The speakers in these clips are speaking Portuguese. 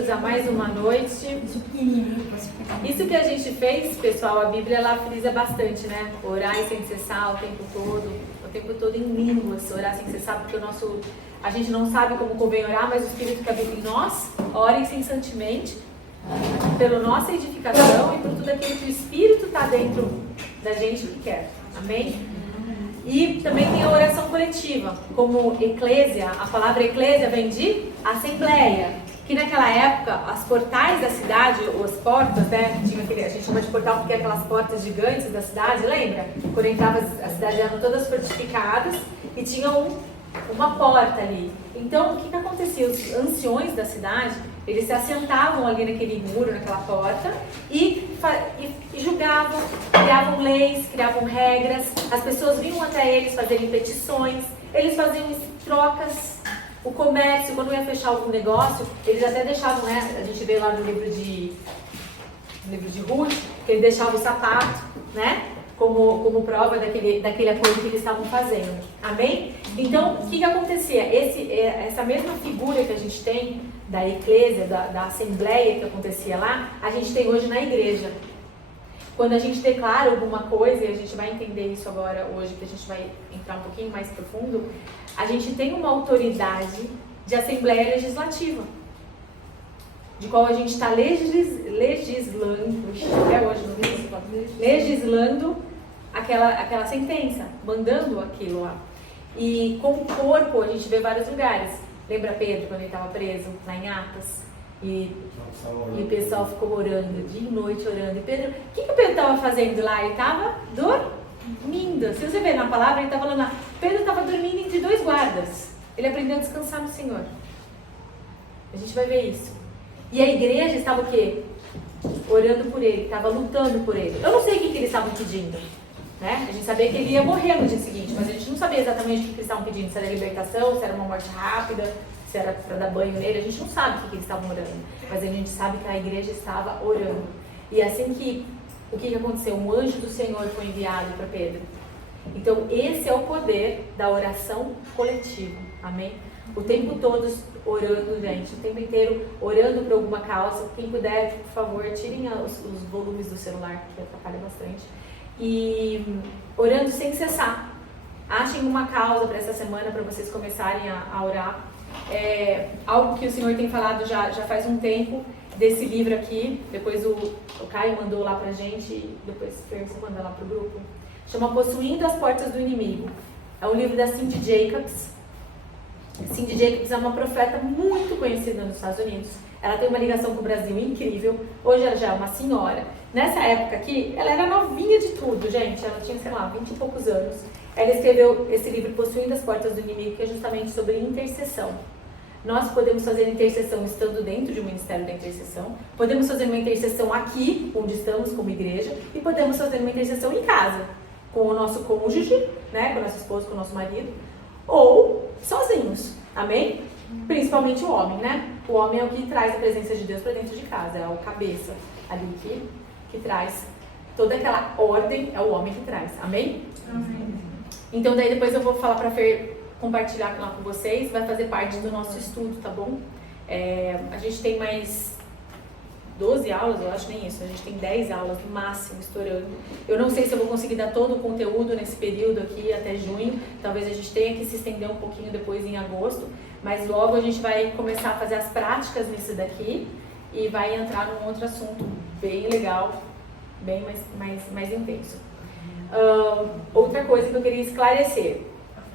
todos a mais uma noite. Isso que a gente fez, pessoal, a Bíblia ela frisa bastante, né? Orar sem cessar o tempo todo em línguas, orar sem cessar, porque a gente não sabe como convém orar, mas o Espírito que habita em nós, ora incessantemente, pela nossa edificação e por tudo aquilo que o Espírito está dentro da gente que quer. Amém? E também tem a oração coletiva, como eclésia. A palavra eclésia vem de assembleia, que naquela época, as portais da cidade, ou as portas, né, a gente chama de portal porque é aquelas portas gigantes da cidade, lembra? Quando entrava, as cidades eram todas fortificadas e tinha uma porta ali. Então, o que acontecia? Os anciões da cidade, eles se assentavam ali naquele muro, naquela porta, e julgavam, criavam leis, criavam regras, as pessoas vinham até eles fazerem petições, eles faziam trocas, o comércio, quando ia fechar algum negócio, eles até deixavam, né, a gente vê lá no livro de Ruth, que ele deixava o sapato, né, como prova daquele acordo que eles estavam fazendo. Amém? Então, o que acontecia? Essa mesma figura que a gente tem da eclésia, da assembleia que acontecia lá, a gente tem hoje na igreja. Quando a gente declara alguma coisa, e a gente vai entender isso agora hoje, que a gente vai entrar um pouquinho mais profundo, a gente tem uma autoridade de assembleia legislativa, de qual a gente está legislando, até hoje não vi isso, legislando aquela sentença, mandando aquilo lá. E com o corpo a gente vê vários lugares. Lembra Pedro quando ele estava preso lá em Atos? E o pessoal ficou orando, dia e noite orando. E Pedro, o que o Pedro estava fazendo lá? Ele estava dormindo. Se você ver na palavra, ele está falando lá, Pedro estava dormindo entre dois guardas. Ele aprendeu a descansar no Senhor. A gente vai ver isso. E a igreja estava o quê? Orando por ele, estava lutando por ele. Eu não sei o que eles estavam pedindo, né? A gente sabia que ele ia morrer no dia seguinte, mas a gente não sabia exatamente o que eles estavam pedindo. Se era libertação, se era uma morte rápida, se era para dar banho nele. A gente não sabe o que eles estavam orando, mas a gente sabe que a igreja estava orando. E assim o que aconteceu? Um anjo do Senhor foi enviado para Pedro. Então esse é o poder da oração coletiva. Amém? O tempo todo orando, gente, o tempo inteiro orando por alguma causa. Quem puder, por favor, tirem os volumes do celular, que atrapalha bastante. E orando sem cessar. Achem uma causa para essa semana, para vocês começarem a orar. Algo que o Senhor tem falado já faz um tempo, desse livro aqui. Depois o Caio mandou lá pra gente, depois você manda lá pro grupo. Chama Possuindo as Portas do Inimigo. É um livro da Cindy Jacobs. Cindy Jacobs é uma profeta muito conhecida nos Estados Unidos. Ela tem uma ligação com o Brasil incrível. Hoje ela já é uma senhora. Nessa época aqui, ela era novinha de tudo, gente. Ela tinha, sei lá, 20 e poucos anos. Ela escreveu esse livro, Possuindo as Portas do Inimigo, que é justamente sobre intercessão. Nós podemos fazer intercessão estando dentro de um ministério da intercessão. Podemos fazer uma intercessão aqui, onde estamos como igreja. E podemos fazer uma intercessão em casa, com o nosso cônjuge, né, com o nosso esposo, com o nosso marido. Ou sozinhos, amém? Principalmente o homem, né? O homem é o que traz a presença de Deus para dentro de casa, é o cabeça ali que traz toda aquela ordem, é o homem que traz, amém? Amém. Então daí depois eu vou falar para Fer compartilhar lá com vocês, vai fazer parte do nosso estudo, tá bom? A gente tem mais 12 aulas, eu acho nem isso, a gente tem 10 aulas no máximo estourando. Eu não sei se eu vou conseguir dar todo o conteúdo nesse período aqui até junho, talvez a gente tenha que se estender um pouquinho depois em agosto, mas logo a gente vai começar a fazer as práticas nisso daqui e vai entrar num outro assunto bem legal, bem mais intenso. Outra coisa que eu queria esclarecer,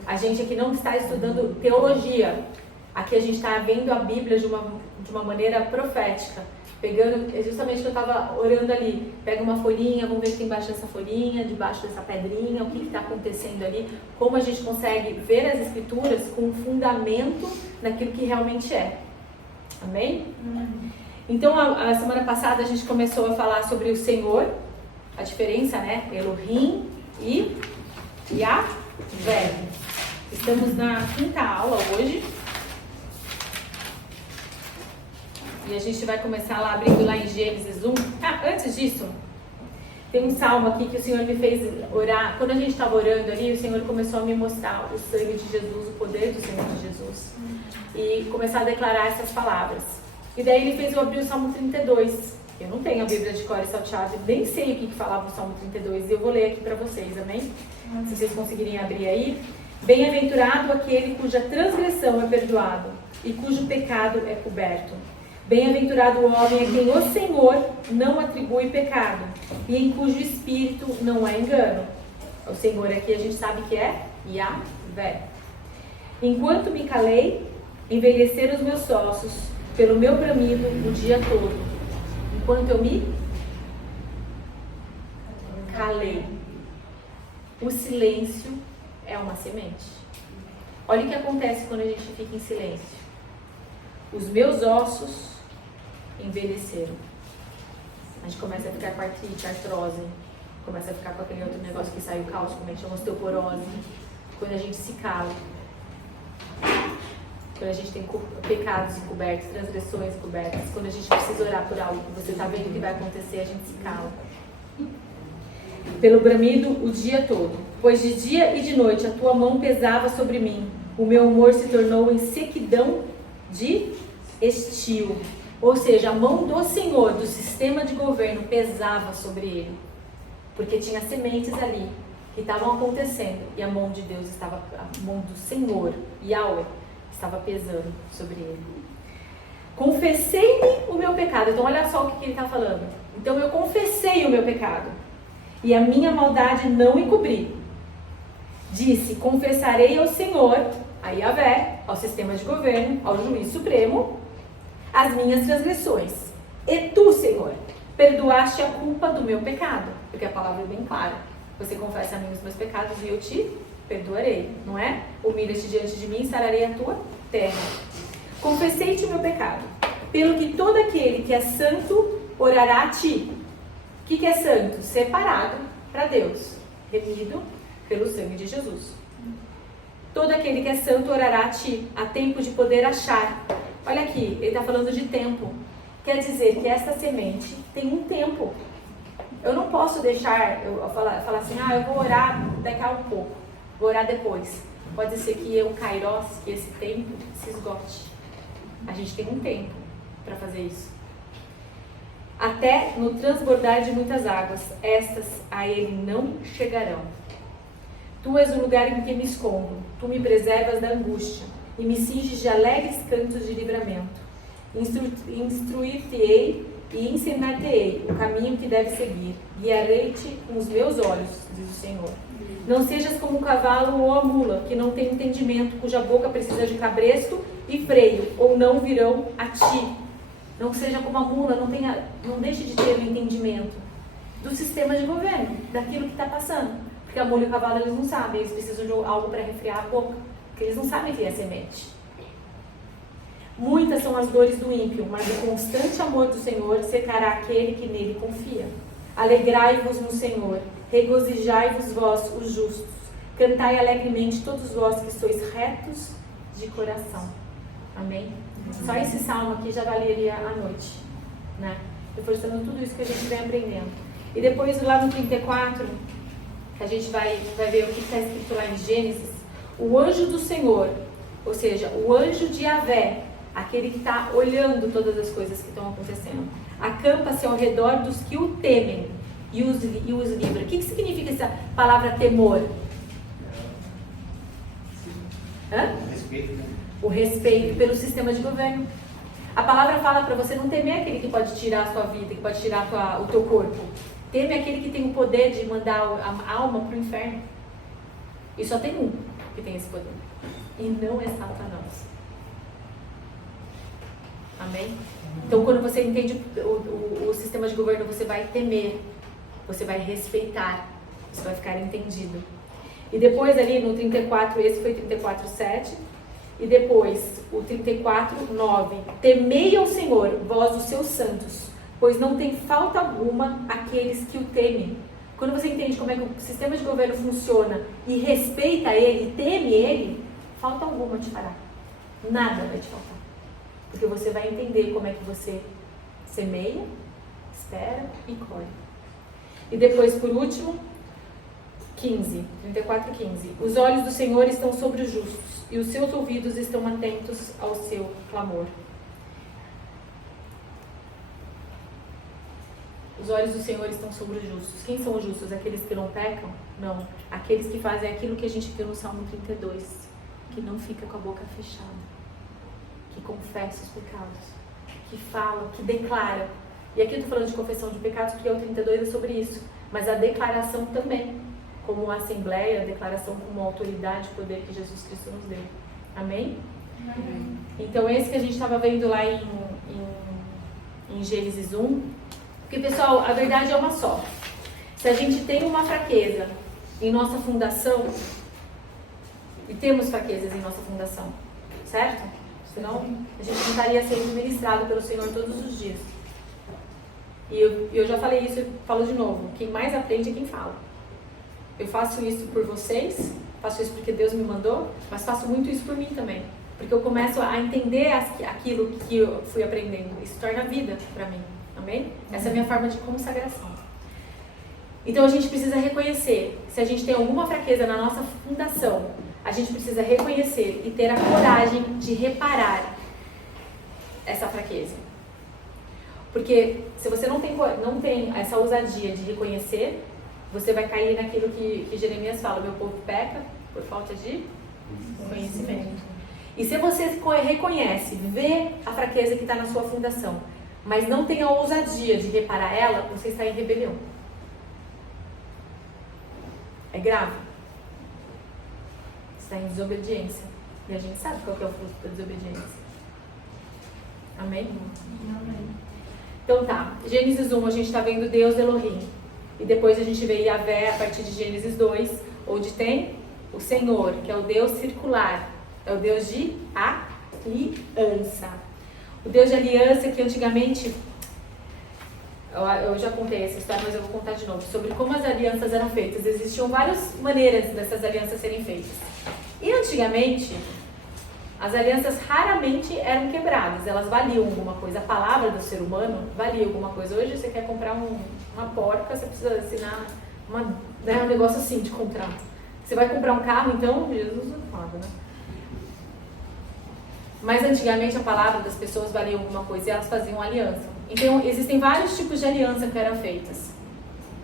a gente aqui não está estudando teologia, aqui a gente está vendo a Bíblia de uma maneira profética, pegando, justamente que eu estava orando ali, pega uma folhinha, vamos ver o que tem embaixo dessa folhinha, debaixo dessa pedrinha, o que está acontecendo ali, como a gente consegue ver as escrituras com fundamento naquilo que realmente é. Amém? Então a semana passada a gente começou a falar sobre o Senhor, a diferença, né, Elohim e Yahvé. Estamos na 5ª aula hoje. E a gente vai começar lá, abrindo lá em Gênesis 1. Antes disso, tem um salmo aqui que o Senhor me fez orar. Quando a gente estava orando ali, o Senhor começou a me mostrar o sangue de Jesus, o poder do Senhor de Jesus. E começar a declarar essas palavras. E daí ele fez eu abrir o Salmo 32. Eu não tenho a Bíblia de cor e salteado, nem sei o que falava o Salmo 32, e eu vou ler aqui para vocês, amém? Se vocês conseguirem abrir aí. Bem-aventurado aquele cuja transgressão é perdoado e cujo pecado é coberto. Bem-aventurado o homem a quem o Senhor não atribui pecado e em cujo espírito não há engano. O Senhor aqui a gente sabe que é Yahvé. Enquanto me calei, envelheceram os meus ossos pelo meu bramido o dia todo. Enquanto eu me calei. O silêncio é uma semente. Olha o que acontece quando a gente fica em silêncio. Os meus ossos envelheceram. A gente começa a ficar com artrite, artrose. Começa a ficar com aquele outro negócio que sai o cálcio, como a gente chama, osteoporose. Quando a gente se cala. Quando a gente tem pecados encobertos, transgressões encobertas. Quando a gente precisa orar por algo que você está vendo que vai acontecer, a gente se cala. Pelo bramido o dia todo. Pois de dia e de noite a tua mão pesava sobre mim. O meu humor se tornou em sequidão de estio. Ou seja, a mão do Senhor, do sistema de governo, pesava sobre ele. Porque tinha sementes ali que estavam acontecendo. E a mão de Deus estava, a mão do Senhor, Yahweh, estava pesando sobre ele. Confessei-me o meu pecado. Então olha só o que ele está falando. Então eu confessei o meu pecado. E a minha maldade não encobri. Disse, confessarei ao Senhor, a Yahvé, ao sistema de governo, ao juiz supremo, as minhas transgressões. E tu, Senhor, perdoaste a culpa do meu pecado. Porque a palavra é bem clara. Você confessa a mim os meus pecados e eu te perdoarei, não é? Humilha-te diante de mim e sararei a tua terra. Confessei-te o meu pecado, pelo que todo aquele que é santo orará a ti. O que é santo? Separado para Deus, remido pelo sangue de Jesus. Todo aquele que é santo orará a ti, a tempo de poder achar. Olha aqui, ele está falando de tempo. Quer dizer que esta semente tem um tempo. Eu não posso deixar, eu falar assim, eu vou orar daqui a um pouco, vou orar depois. Pode ser que o Kairos, que esse tempo se esgote. A gente tem um tempo para fazer isso. Até no transbordar de muitas águas, estas a ele não chegarão. Tu és o lugar em que me escondo, tu me preservas da angústia e me cinges de alegres cantos de livramento. Instruir-te-ei e ensinar-te-ei o caminho que deve seguir. Guiarei-te com os meus olhos, diz o Senhor. Não sejas como o cavalo ou a mula, que não tem entendimento, cuja boca precisa de cabresto e freio, ou não virão a ti. Não seja como a mula, não deixe de ter o entendimento do sistema de governo, daquilo que está passando. Porque a mula e o cavalo, eles não sabem, eles precisam de algo para refriar a boca, porque eles não sabem que é semente. Muitas são as dores do ímpio, mas o constante amor do Senhor secará aquele que nele confia. Alegrai-vos no Senhor, regozijai-vos vós, os justos, cantai alegremente todos vós que sois retos de coração. Amém? Só esse salmo aqui já valeria a noite, né? Reforçando tudo isso que a gente vem aprendendo. E depois lá no 34, que a gente vai ver o que está escrito lá em Gênesis, o anjo do Senhor, ou seja, o anjo de Yahvé, aquele que está olhando todas as coisas que estão acontecendo, acampa-se ao redor dos que o temem e os livra. O que significa essa palavra temor? O respeito pelo sistema de governo. A palavra fala para você não temer aquele que pode tirar a sua vida, que pode tirar o teu corpo. Teme aquele que tem o poder de mandar a alma para o inferno. E só tem um que tem esse poder. E não é Satanás. Amém? Então, quando você entende o sistema de governo, você vai temer, você vai respeitar, você vai ficar entendido. E depois ali no 34, esse foi 34:7, e depois o 34:9, temei ao Senhor, vós os seus santos, pois não tem falta alguma aqueles que o temem. Quando você entende como é que o sistema de governo funciona e respeita ele, teme ele, falta alguma te fará. Nada vai te faltar. Porque você vai entender como é que você semeia, espera e colhe. E depois, por último, 34:15. Os olhos do Senhor estão sobre os justos e os seus ouvidos estão atentos ao seu clamor. os olhos do Senhor estão sobre os justos. Quem são os justos? Aqueles que não pecam? Não. Aqueles que fazem aquilo que a gente viu no Salmo 32, que não fica com a boca fechada, que confessa os pecados, que fala, que declara. E aqui eu estou falando de confissão de pecados porque o 32 é sobre isso, mas a declaração também, como uma assembleia, a declaração como uma autoridade e poder que Jesus Cristo nos deu. Amém? Amém. Então esse que a gente estava vendo lá em Gênesis 1, porque pessoal, a verdade é uma só. Se a gente tem uma fraqueza em nossa fundação, e temos fraquezas em nossa fundação, certo? Senão a gente não estaria sendo ministrado pelo Senhor todos os dias. E eu já falei isso e falo de novo, quem mais aprende é quem fala. Eu faço isso por vocês, faço isso porque Deus me mandou, mas faço muito isso por mim também. Porque eu começo a entender aquilo que eu fui aprendendo. Isso torna vida para mim. Amém? Essa é a minha forma de consagração. Então a gente precisa reconhecer. Se a gente tem alguma fraqueza na nossa fundação, a gente precisa reconhecer e ter a coragem de reparar essa fraqueza. Porque se você não tem essa ousadia de reconhecer, você vai cair naquilo que Jeremias fala: meu povo peca por falta de conhecimento. E se você reconhece, vê a fraqueza que está na sua fundação, mas não tem a ousadia de reparar ela, você está em rebelião. É grave. Você está em desobediência. E a gente sabe qual que é o fruto da desobediência. Amém? Amém. Então tá, Gênesis 1 a gente está vendo Deus Elohim. E depois a gente vê Yahvé a partir de Gênesis 2, onde tem o Senhor, que é o Deus circular. É o Deus de aliança. O Deus de aliança que antigamente, eu já contei essa história, mas eu vou contar de novo, sobre como as alianças eram feitas. Existiam várias maneiras dessas alianças serem feitas. E antigamente, as alianças raramente eram quebradas, elas valiam alguma coisa. A palavra do ser humano valia alguma coisa. Hoje você quer comprar uma porca, você precisa assinar um negócio assim de contrato. Você vai comprar um carro, então, Jesus não fala, né? Mas antigamente a palavra das pessoas valia alguma coisa e elas faziam aliança. Então existem vários tipos de aliança que eram feitas.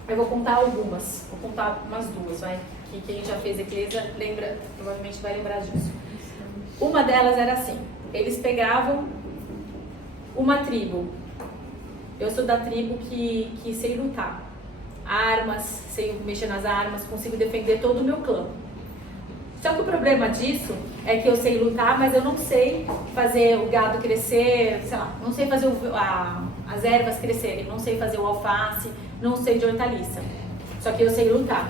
Eu vou contar algumas, vou contar umas duas, vai. Que quem já fez Eclésia lembra, provavelmente vai lembrar disso. Uma delas era assim: eles pegavam uma tribo. Eu sou da tribo que sei lutar. Armas, sei mexer nas armas, consigo defender todo o meu clã. Só que o problema disso é que eu sei lutar, mas eu não sei fazer o gado crescer, sei lá, não sei fazer as ervas crescerem, não sei fazer o alface, não sei de hortaliça. Só que eu sei lutar.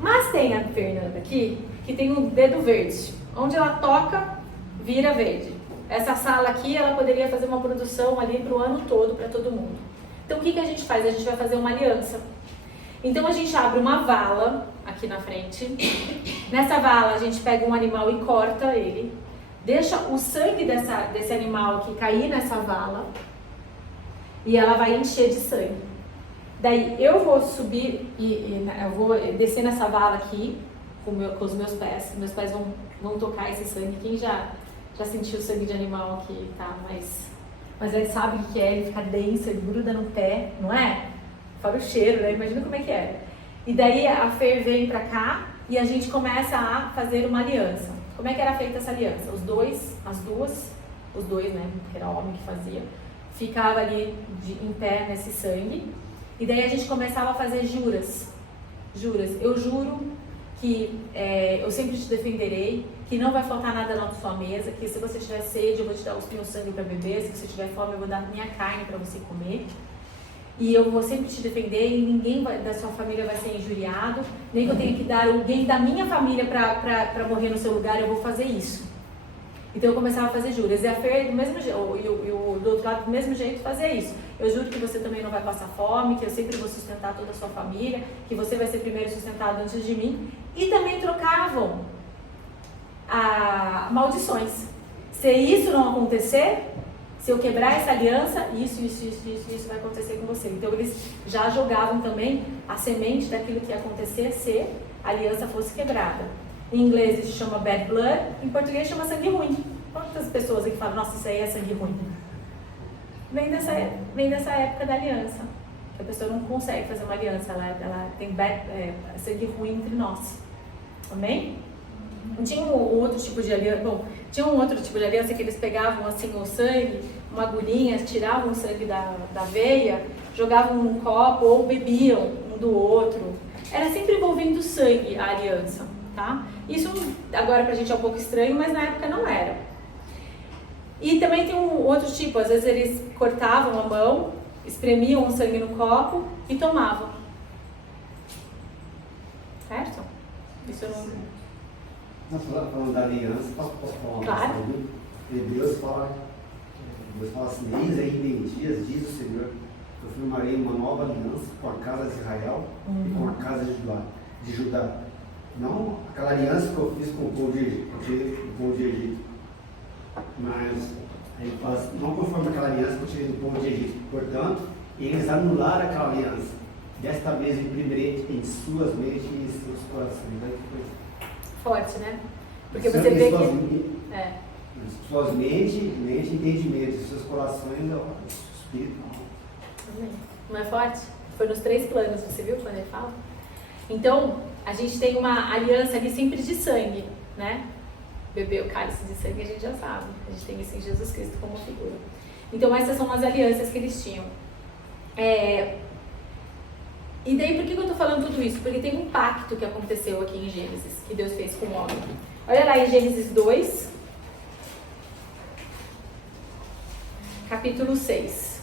Mas tem a Fernanda aqui, que tem um dedo verde. Onde ela toca, vira verde. Essa sala aqui, ela poderia fazer uma produção ali para o ano todo, para todo mundo. Então o que a gente faz? A gente vai fazer uma aliança. Então a gente abre uma vala aqui na frente. Nessa vala a gente pega um animal e corta ele. Deixa o sangue desse animal aqui cair nessa vala. E ela vai encher de sangue. Daí eu vou subir e eu vou descer nessa vala aqui com os meus pés. Meus pés vão tocar esse sangue. Quem já sentiu sangue de animal aqui, tá? Mas ele sabe o que é, ele fica denso, ele gruda no pé, não é? Fora o cheiro, né? Imagina como é que é. E daí a Fer vem pra cá e a gente começa a fazer uma aliança. Como é que era feita essa aliança? Os dois, né? Porque era homem que fazia. Ficava ali em pé nesse sangue. E daí a gente começava a fazer juras. Eu juro que eu sempre te defenderei, que não vai faltar nada na sua mesa, que se você tiver sede eu vou te dar o meu sangue para beber, se você tiver fome eu vou dar minha carne para você comer. E eu vou sempre te defender e ninguém da sua família vai ser injuriado, nem que eu tenha que dar alguém da minha família para morrer no seu lugar, eu vou fazer isso. Então eu começava a fazer juras. E a Fer, do mesmo jeito, e o do outro lado, do mesmo jeito, fazia isso. Eu juro que você também não vai passar fome, que eu sempre vou sustentar toda a sua família, que você vai ser primeiro sustentado antes de mim. E também trocavam maldições. Se isso não acontecer, se eu quebrar essa aliança, isso vai acontecer com você. Então eles já jogavam também a semente daquilo que ia acontecer se a aliança fosse quebrada. Em inglês isso chama bad blood, em português chama sangue ruim. Quantas pessoas aqui falam, nossa, isso aí é sangue ruim? Vem dessa época da aliança. que a pessoa não consegue fazer uma aliança, ela tem sangue ruim entre nós. Amém? Tinha um outro tipo de aliança, tinha um outro tipo de aliança que eles pegavam assim o sangue, uma agulhinha, tiravam o sangue da veia, jogavam num copo ou bebiam um do outro. Era sempre envolvendo sangue a aliança, tá? Isso agora pra gente é um pouco estranho, mas na época não era. E também tem um outro tipo, às vezes eles cortavam a mão, espremiam o sangue no copo e tomavam. Certo? Isso não... Nós falando da aliança, posso falar uma claro. coisa? Deus fala assim, eis aí vem dias, diz o Senhor, eu firmarei uma nova aliança com a casa de Israel e com a casa de Judá. Não aquela aliança que eu fiz com o povo de Egito, mas ele fala assim, não conforme aquela aliança que eu tirei do povo de Egito. Portanto, eles anularam aquela aliança. Desta vez imprimirei em suas mentes e em seus corações. Forte, né? Porque você vê que... Suas mentes, entendimento, seus corações, espírito. Não é forte? Foi nos 3 planos, você viu quando ele fala? Então, a gente tem uma aliança ali sempre de sangue, né? Beber o cálice de sangue a gente já sabe. A gente tem isso em Jesus Cristo como figura. Então, essas são as alianças que eles tinham. E daí, por que eu tô falando tudo isso? Porque tem um pacto que aconteceu aqui em Gênesis, que Deus fez com o homem. Olha lá em Gênesis 2, capítulo 6.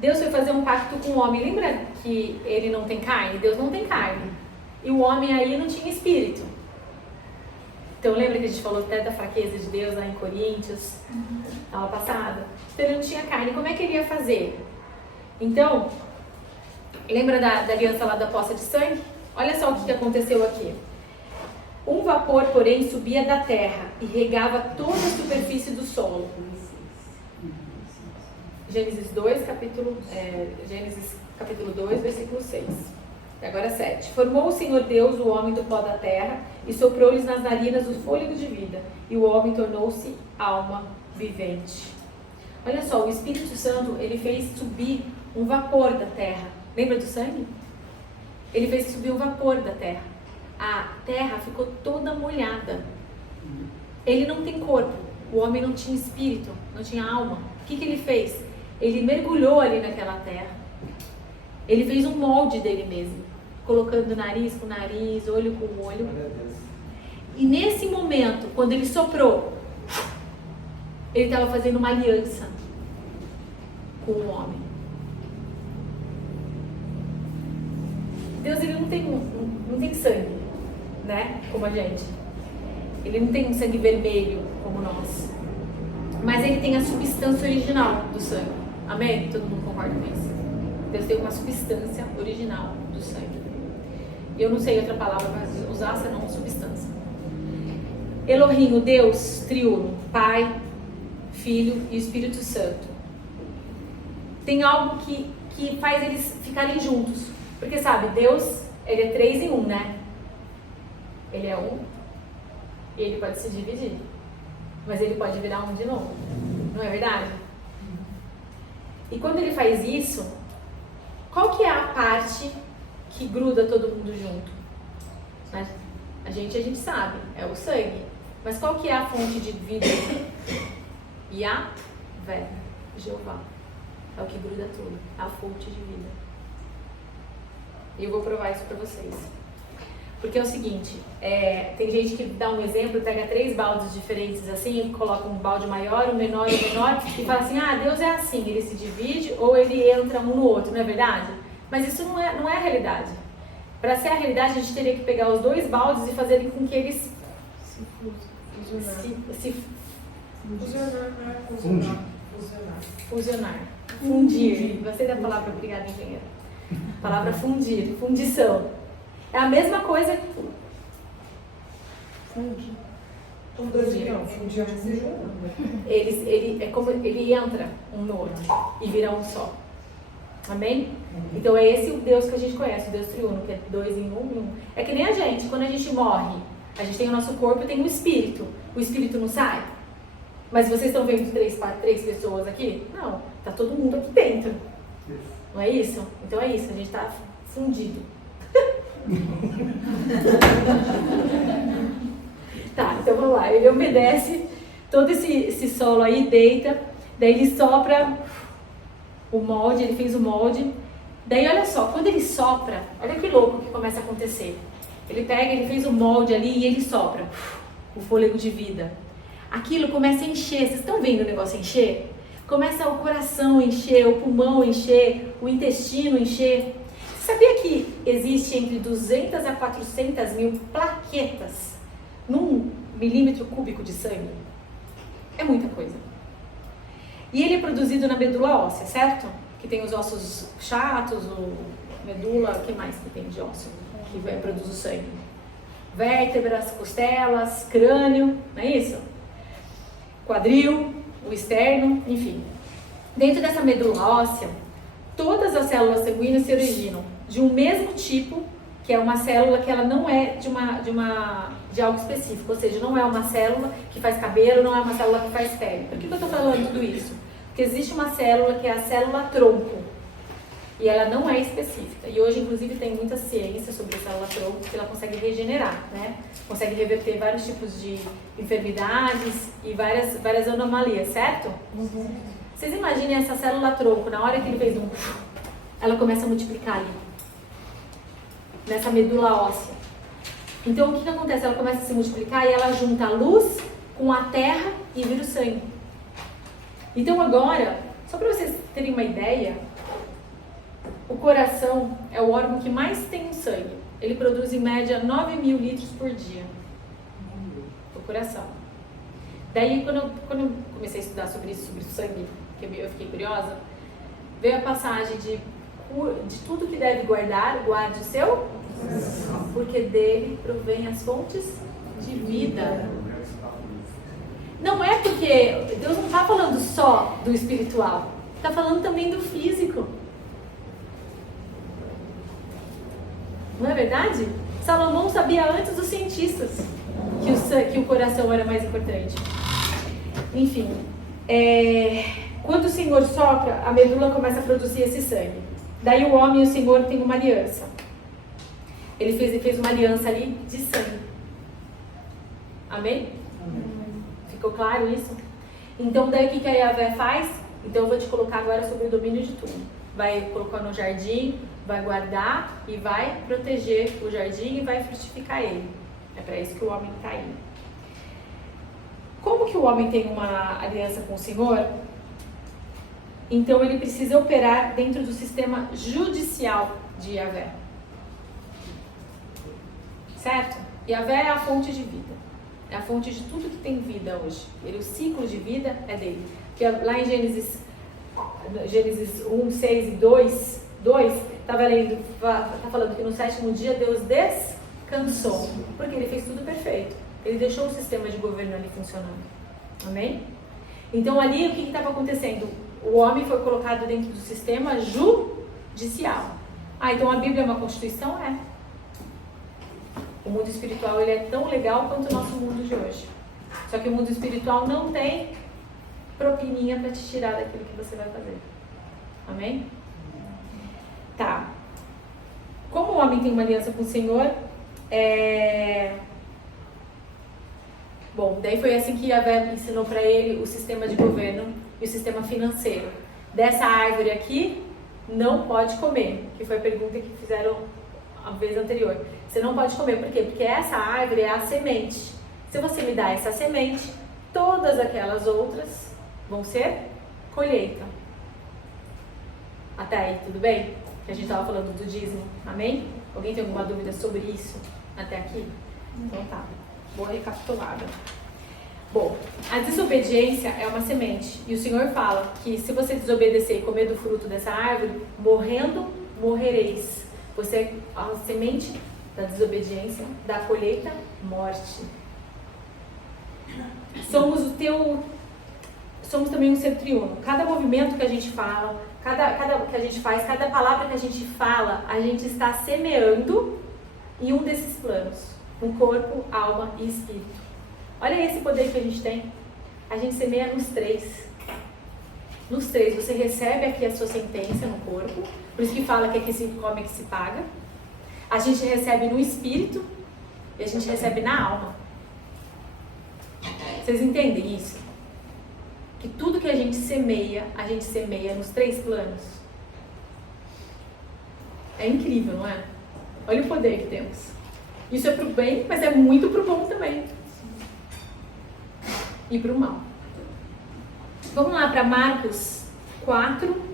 Deus foi fazer um pacto com o homem. Lembra que ele não tem carne? Deus não tem carne. E o homem aí não tinha espírito. Então lembra que a gente falou até da fraqueza de Deus lá em Coríntios, aula passada? Então ele não tinha carne. Como é que ele ia fazer? Então, lembra da aliança lá da poça de sangue? Olha só o que aconteceu aqui. Um vapor, porém, subia da terra e regava toda a superfície do solo. Gênesis capítulo 2, versículo 6. Agora 7. Formou o Senhor Deus o homem do pó da terra e soprou-lhes nas narinas o fôlego de vida, e o homem tornou-se alma vivente. Olha só, o Espírito Santo, ele fez subir um vapor da terra. Lembra do sangue? Ele fez subir um vapor da terra. A terra ficou toda molhada. Ele não tem corpo. O homem não tinha espírito, não tinha alma. O que ele fez? Ele mergulhou ali naquela terra. Ele fez um molde dele mesmo, colocando nariz com nariz, olho com olho. E nesse momento, quando ele soprou, ele estava fazendo uma aliança com o homem. Deus, ele não tem sangue, né? Como a gente. Ele não tem um sangue vermelho como nós. Mas ele tem a substância original do sangue. Amém? Todo mundo concorda com isso? Deus tem uma substância original do sangue. Eu não sei outra palavra para usar senão substância. Elohim, o Deus triuno, Pai, Filho e Espírito Santo. Tem algo que faz eles ficarem juntos. Porque sabe, Deus, ele é 3 em 1, né? Ele é um e ele pode se dividir. Mas ele pode virar um de novo. Não é verdade? E quando ele faz isso, qual que é a parte que gruda todo mundo junto? A gente sabe, é o sangue. Mas qual que é a fonte de vida? Yahvé, Jeová. É o que gruda tudo, é a fonte de vida. E eu vou provar isso pra vocês. Porque é o seguinte, tem gente que dá um exemplo, pega 3 baldes diferentes assim, coloca um balde maior, um menor e um menor, e fala assim, Deus é assim, ele se divide ou ele entra um no outro, não é verdade? Mas isso não é a realidade. Para ser a realidade, a gente teria que pegar os 2 baldes e fazer com que eles fundir. Gostei da palavra, obrigada, engenheiro. Palavra fundir, fundição. É a mesma coisa. Fundir. É como ele entra um no outro e vira um só. Amém? Então é esse o Deus que a gente conhece, o Deus triuno, que é 2 em 1 em 1. É que nem a gente, quando a gente morre, A gente tem o nosso corpo e tem o espírito. O espírito não sai? Mas vocês estão vendo três pessoas aqui? Não, tá todo mundo aqui dentro. Não é isso? Então é isso, a gente tá fundido. Tá, então vamos lá. Ele obedece todo esse solo aí, deita. Daí ele sopra o molde, ele fez o molde. Daí olha só, quando ele sopra, olha que louco que começa a acontecer. Ele pega, ele fez o molde ali e ele sopra o fôlego de vida. Aquilo começa a encher. Vocês estão vendo o negócio encher? Começa o coração a encher, o pulmão a encher, o intestino a encher. Você sabia que existe entre 200 a 400 mil plaquetas num milímetro cúbico de sangue? É muita coisa. E ele é produzido na medula óssea, certo? Que tem os ossos chatos, o medula, o que mais que tem de osso? Que produz o sangue. Vértebras, costelas, crânio, não é isso? Quadril, o externo, enfim. Dentro dessa medula óssea, todas as células sanguíneas se originam de um mesmo tipo, que é uma célula que ela não é de algo específico, ou seja, não é uma célula que faz cabelo, não é uma célula que faz pele. Por que eu estou falando tudo isso? Porque existe uma célula que é a célula tronco, e ela não é específica. E hoje, inclusive, tem muita ciência sobre a célula tronco, que ela consegue regenerar, né? Consegue reverter vários tipos de enfermidades e várias anomalias, certo? Vocês imaginem essa célula tronco, na hora que ele fez ela começa a multiplicar ali, nessa medula óssea. Então, o que acontece? Ela começa a se multiplicar e ela junta a luz com a terra e vira o sangue. Então, agora, só para vocês terem uma ideia, o coração é o órgão que mais tem o sangue. Ele produz, em média, 9.000 litros por dia. O coração. Daí, quando eu comecei a estudar sobre isso, sobre o sangue, que eu fiquei curiosa, veio a passagem de tudo que deve guardar, guarde o seu, porque dele provém as fontes de vida. Não é porque Deus não está falando só do espiritual, está falando também do físico. Não é verdade? Salomão sabia antes dos cientistas que o coração era mais importante. Enfim, quando o Senhor sopra, a medula começa a produzir esse sangue. Daí o homem e o Senhor têm uma aliança. Ele fez uma aliança ali de sangue. Amém? Ficou claro isso? Então daí o que a Yahvé faz? Então eu vou te colocar agora sobre o domínio de tudo. Vai colocar no jardim, vai guardar e vai proteger o jardim e vai frutificar ele. É para isso que o homem está aí. Como que o homem tem uma aliança com o Senhor? Então ele precisa operar dentro do sistema judicial de Yahvé. Certo? Yahvé é a fonte de vida. É a fonte de tudo que tem vida hoje. O ciclo de vida é dele. Porque lá em Gênesis 1, 6 e 2 está falando que no 7º dia Deus descansou. Porque ele fez tudo perfeito. Ele deixou o sistema de governo ali funcionando. Amém? Então ali o que estava acontecendo? O homem foi colocado dentro do sistema judicial. Então a Bíblia é uma constituição? É. O mundo espiritual ele é tão legal quanto o nosso mundo de hoje. Só que o mundo espiritual não tem propininha para te tirar daquilo que você vai fazer. Amém? Tá. Como o homem tem uma aliança com o Senhor, Bom, daí foi assim que Yahvé ensinou para ele o sistema de governo e o sistema financeiro. Dessa árvore aqui, não pode comer, que foi a pergunta que fizeram a vez anterior. Você não pode comer, por quê? Porque essa árvore é a semente. Se você me dá essa semente, todas aquelas outras vão ser colheita. Até aí, tudo bem? Que a gente estava falando do dízimo, amém? Alguém tem alguma dúvida sobre isso até aqui? Então tá, boa recapitulada. Bom, a desobediência é uma semente. E o Senhor fala que se você desobedecer e comer do fruto dessa árvore, morrendo, morrereis. Você é a semente da desobediência, da colheita, morte. Somos também um ser triuno. Cada movimento que a gente fala, cada que a gente faz, cada palavra que a gente fala, a gente está semeando em um desses planos. no corpo, alma e espírito. Olha esse poder que a gente tem. A gente semeia nos três. Nos três, você recebe aqui a sua sentença no corpo, por isso que fala que aqui se come, aqui se paga. A gente recebe no espírito e a gente recebe na alma. Vocês entendem isso? Que tudo que a gente semeia nos três planos. É incrível, não é? Olha o poder que temos. Isso é pro bem, mas é muito pro bom também. E pro mal. Vamos lá para Marcos 4.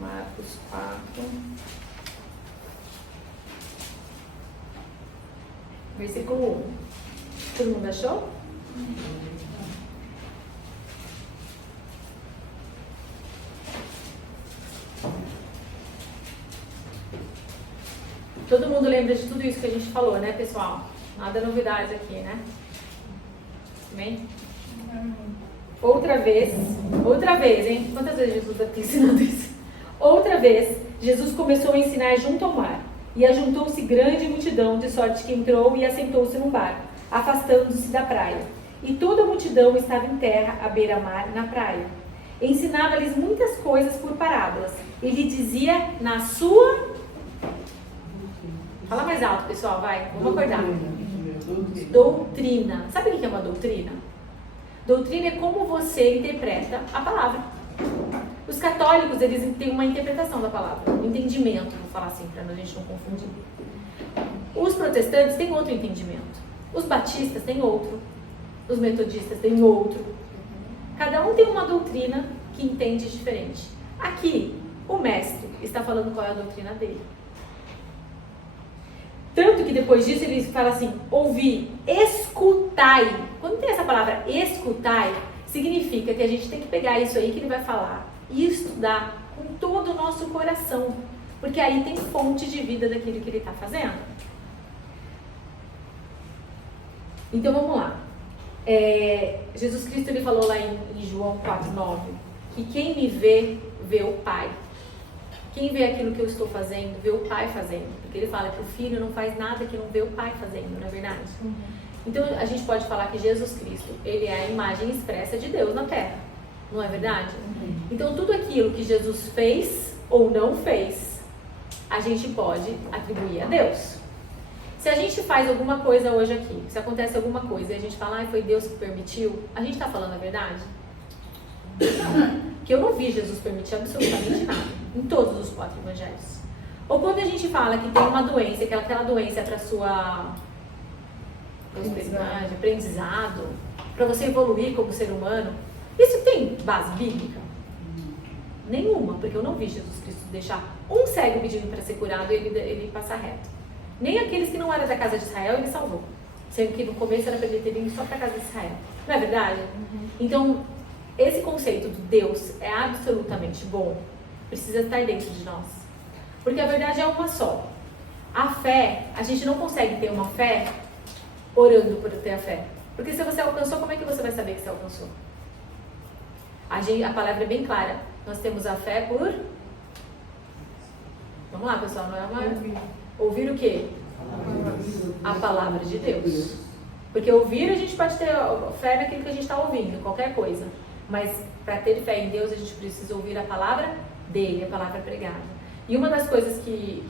Marcos 4. Versículo 1. Todo mundo achou? Todo mundo lembra de tudo isso que a gente falou, né, pessoal? Nada novidades aqui, né? Amém? Outra vez, hein? Quantas vezes Jesus está te ensinando isso? Outra vez, Jesus começou a ensinar junto ao mar. E ajuntou-se grande multidão, de sorte que entrou e assentou-se num barco, afastando-se da praia. E toda a multidão estava em terra, à beira-mar, na praia. Ensinava-lhes muitas coisas por parábolas. E lhe dizia na sua... Fala mais alto, pessoal, vai. Vamos acordar. Doutrina. Sabe o que é uma doutrina? Doutrina é como você interpreta a palavra. Os católicos, eles têm uma interpretação da palavra, um entendimento, vou falar assim, para a gente não confundir. Os protestantes têm outro entendimento. Os batistas têm outro. Os metodistas têm outro. Cada um tem uma doutrina que entende diferente. Aqui, o mestre está falando qual é a doutrina dele. Tanto que depois disso ele fala assim, ouvir, escutai. Quando tem essa palavra escutai, significa que a gente tem que pegar isso aí que ele vai falar e estudar com todo o nosso coração. Porque aí tem fonte de vida daquilo que ele está fazendo. Então vamos lá. Jesus Cristo ele falou lá em João 4,9 que quem me vê, vê o Pai. Quem vê aquilo que eu estou fazendo, vê o Pai fazendo. Porque ele fala que o Filho não faz nada que não vê o Pai fazendo, não é verdade? Uhum. Então a gente pode falar que Jesus Cristo, ele é a imagem expressa de Deus na Terra. Não é verdade? Uhum. Então tudo aquilo que Jesus fez ou não fez, a gente pode atribuir a Deus. Se a gente faz alguma coisa hoje aqui, se acontece alguma coisa e a gente fala, foi Deus que permitiu, a gente está falando a verdade? Que eu não vi Jesus permitir absolutamente nada em todos os 4 evangelhos. Ou quando a gente fala que tem uma doença, que aquela doença é para sua prosperidade, aprendizado, para você evoluir como ser humano, isso tem base bíblica? Nenhuma, porque eu não vi Jesus Cristo deixar um cego pedindo para ser curado e ele passar reto. Nem aqueles que não eram da casa de Israel ele salvou, sendo que no começo era para ele ter vindo só para a casa de Israel. Não é verdade? Uhum. Então, esse conceito de Deus é absolutamente bom, precisa estar dentro de nós. Porque a verdade é uma só. A fé, a gente não consegue ter uma fé orando por ter a fé. Porque se você alcançou, como é que você vai saber que você alcançou? A palavra é bem clara. Nós temos a fé por... Vamos lá, pessoal, não é uma... Ouvir o quê? A palavra de Deus. Porque ouvir, a gente pode ter fé naquilo que a gente está ouvindo, qualquer coisa. Mas para ter fé em Deus, a gente precisa ouvir a palavra dele, a palavra pregada. E uma das coisas que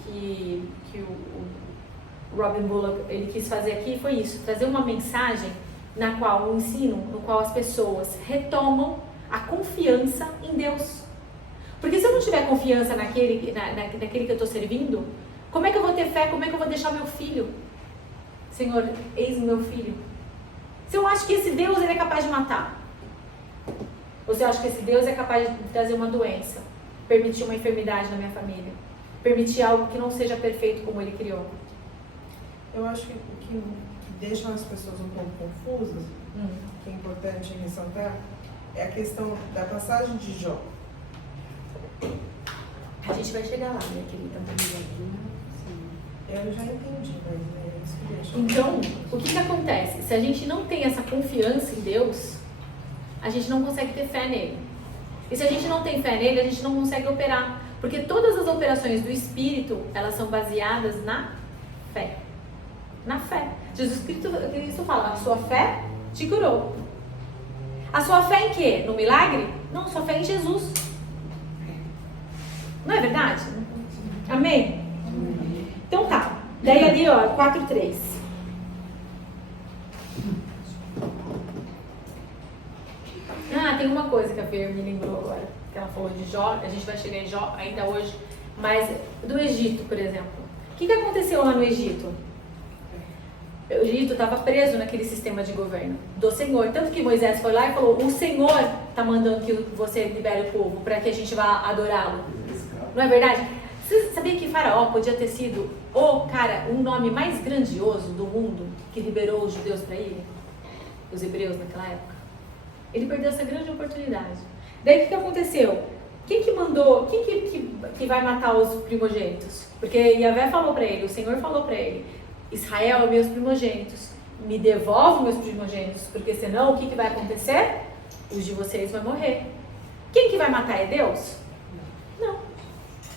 o Robin Bullock ele quis fazer aqui foi isso, trazer uma mensagem na qual, um ensino, no qual as pessoas retomam a confiança em Deus. Porque se eu não tiver confiança naquele que eu estou servindo, como é que eu vou ter fé? Como é que eu vou deixar meu filho? Senhor, eis o meu filho. Se eu acho que esse Deus ele é capaz de matar, ou se eu acho que esse Deus é capaz de trazer uma doença, permitir uma enfermidade na minha família, permitir algo que não seja perfeito como ele criou. Eu acho que o que deixa as pessoas um pouco confusas, que é importante ressaltar, é a questão da passagem de Jó. A gente vai chegar lá, minha querida. Eu já entendi, mas é isso que deixa. Então, o que acontece? Se a gente não tem essa confiança em Deus, a gente não consegue ter fé nele. E se a gente não tem fé nele, a gente não consegue operar. Porque todas as operações do Espírito, elas são baseadas na fé. Na fé. Jesus Cristo fala, a sua fé te curou. A sua fé em quê? No milagre? Não, sua fé em Jesus. Não é verdade? Amém? Então tá. Daí ali, ó, 4:3. Tem uma coisa que a Fer me lembrou agora, que ela falou de Jó, a gente vai chegar em Jó ainda hoje, mas do Egito, por exemplo. O que aconteceu lá no Egito? O Egito estava preso naquele sistema de governo do Senhor, tanto que Moisés foi lá e falou, o Senhor está mandando que você libere o povo para que a gente vá adorá-lo. Não é verdade? Você sabia que Faraó podia ter sido um nome mais grandioso do mundo que liberou os judeus para ele? Os hebreus naquela época. Ele perdeu essa grande oportunidade. Daí o que aconteceu? Quem que mandou, quem que vai matar os primogênitos? Porque Yahvé falou para ele, o Senhor falou para ele, Israel é meus primogênitos, me devolve meus primogênitos, porque senão o que vai acontecer? Os de vocês vão morrer. Quem que vai matar é Deus? Não.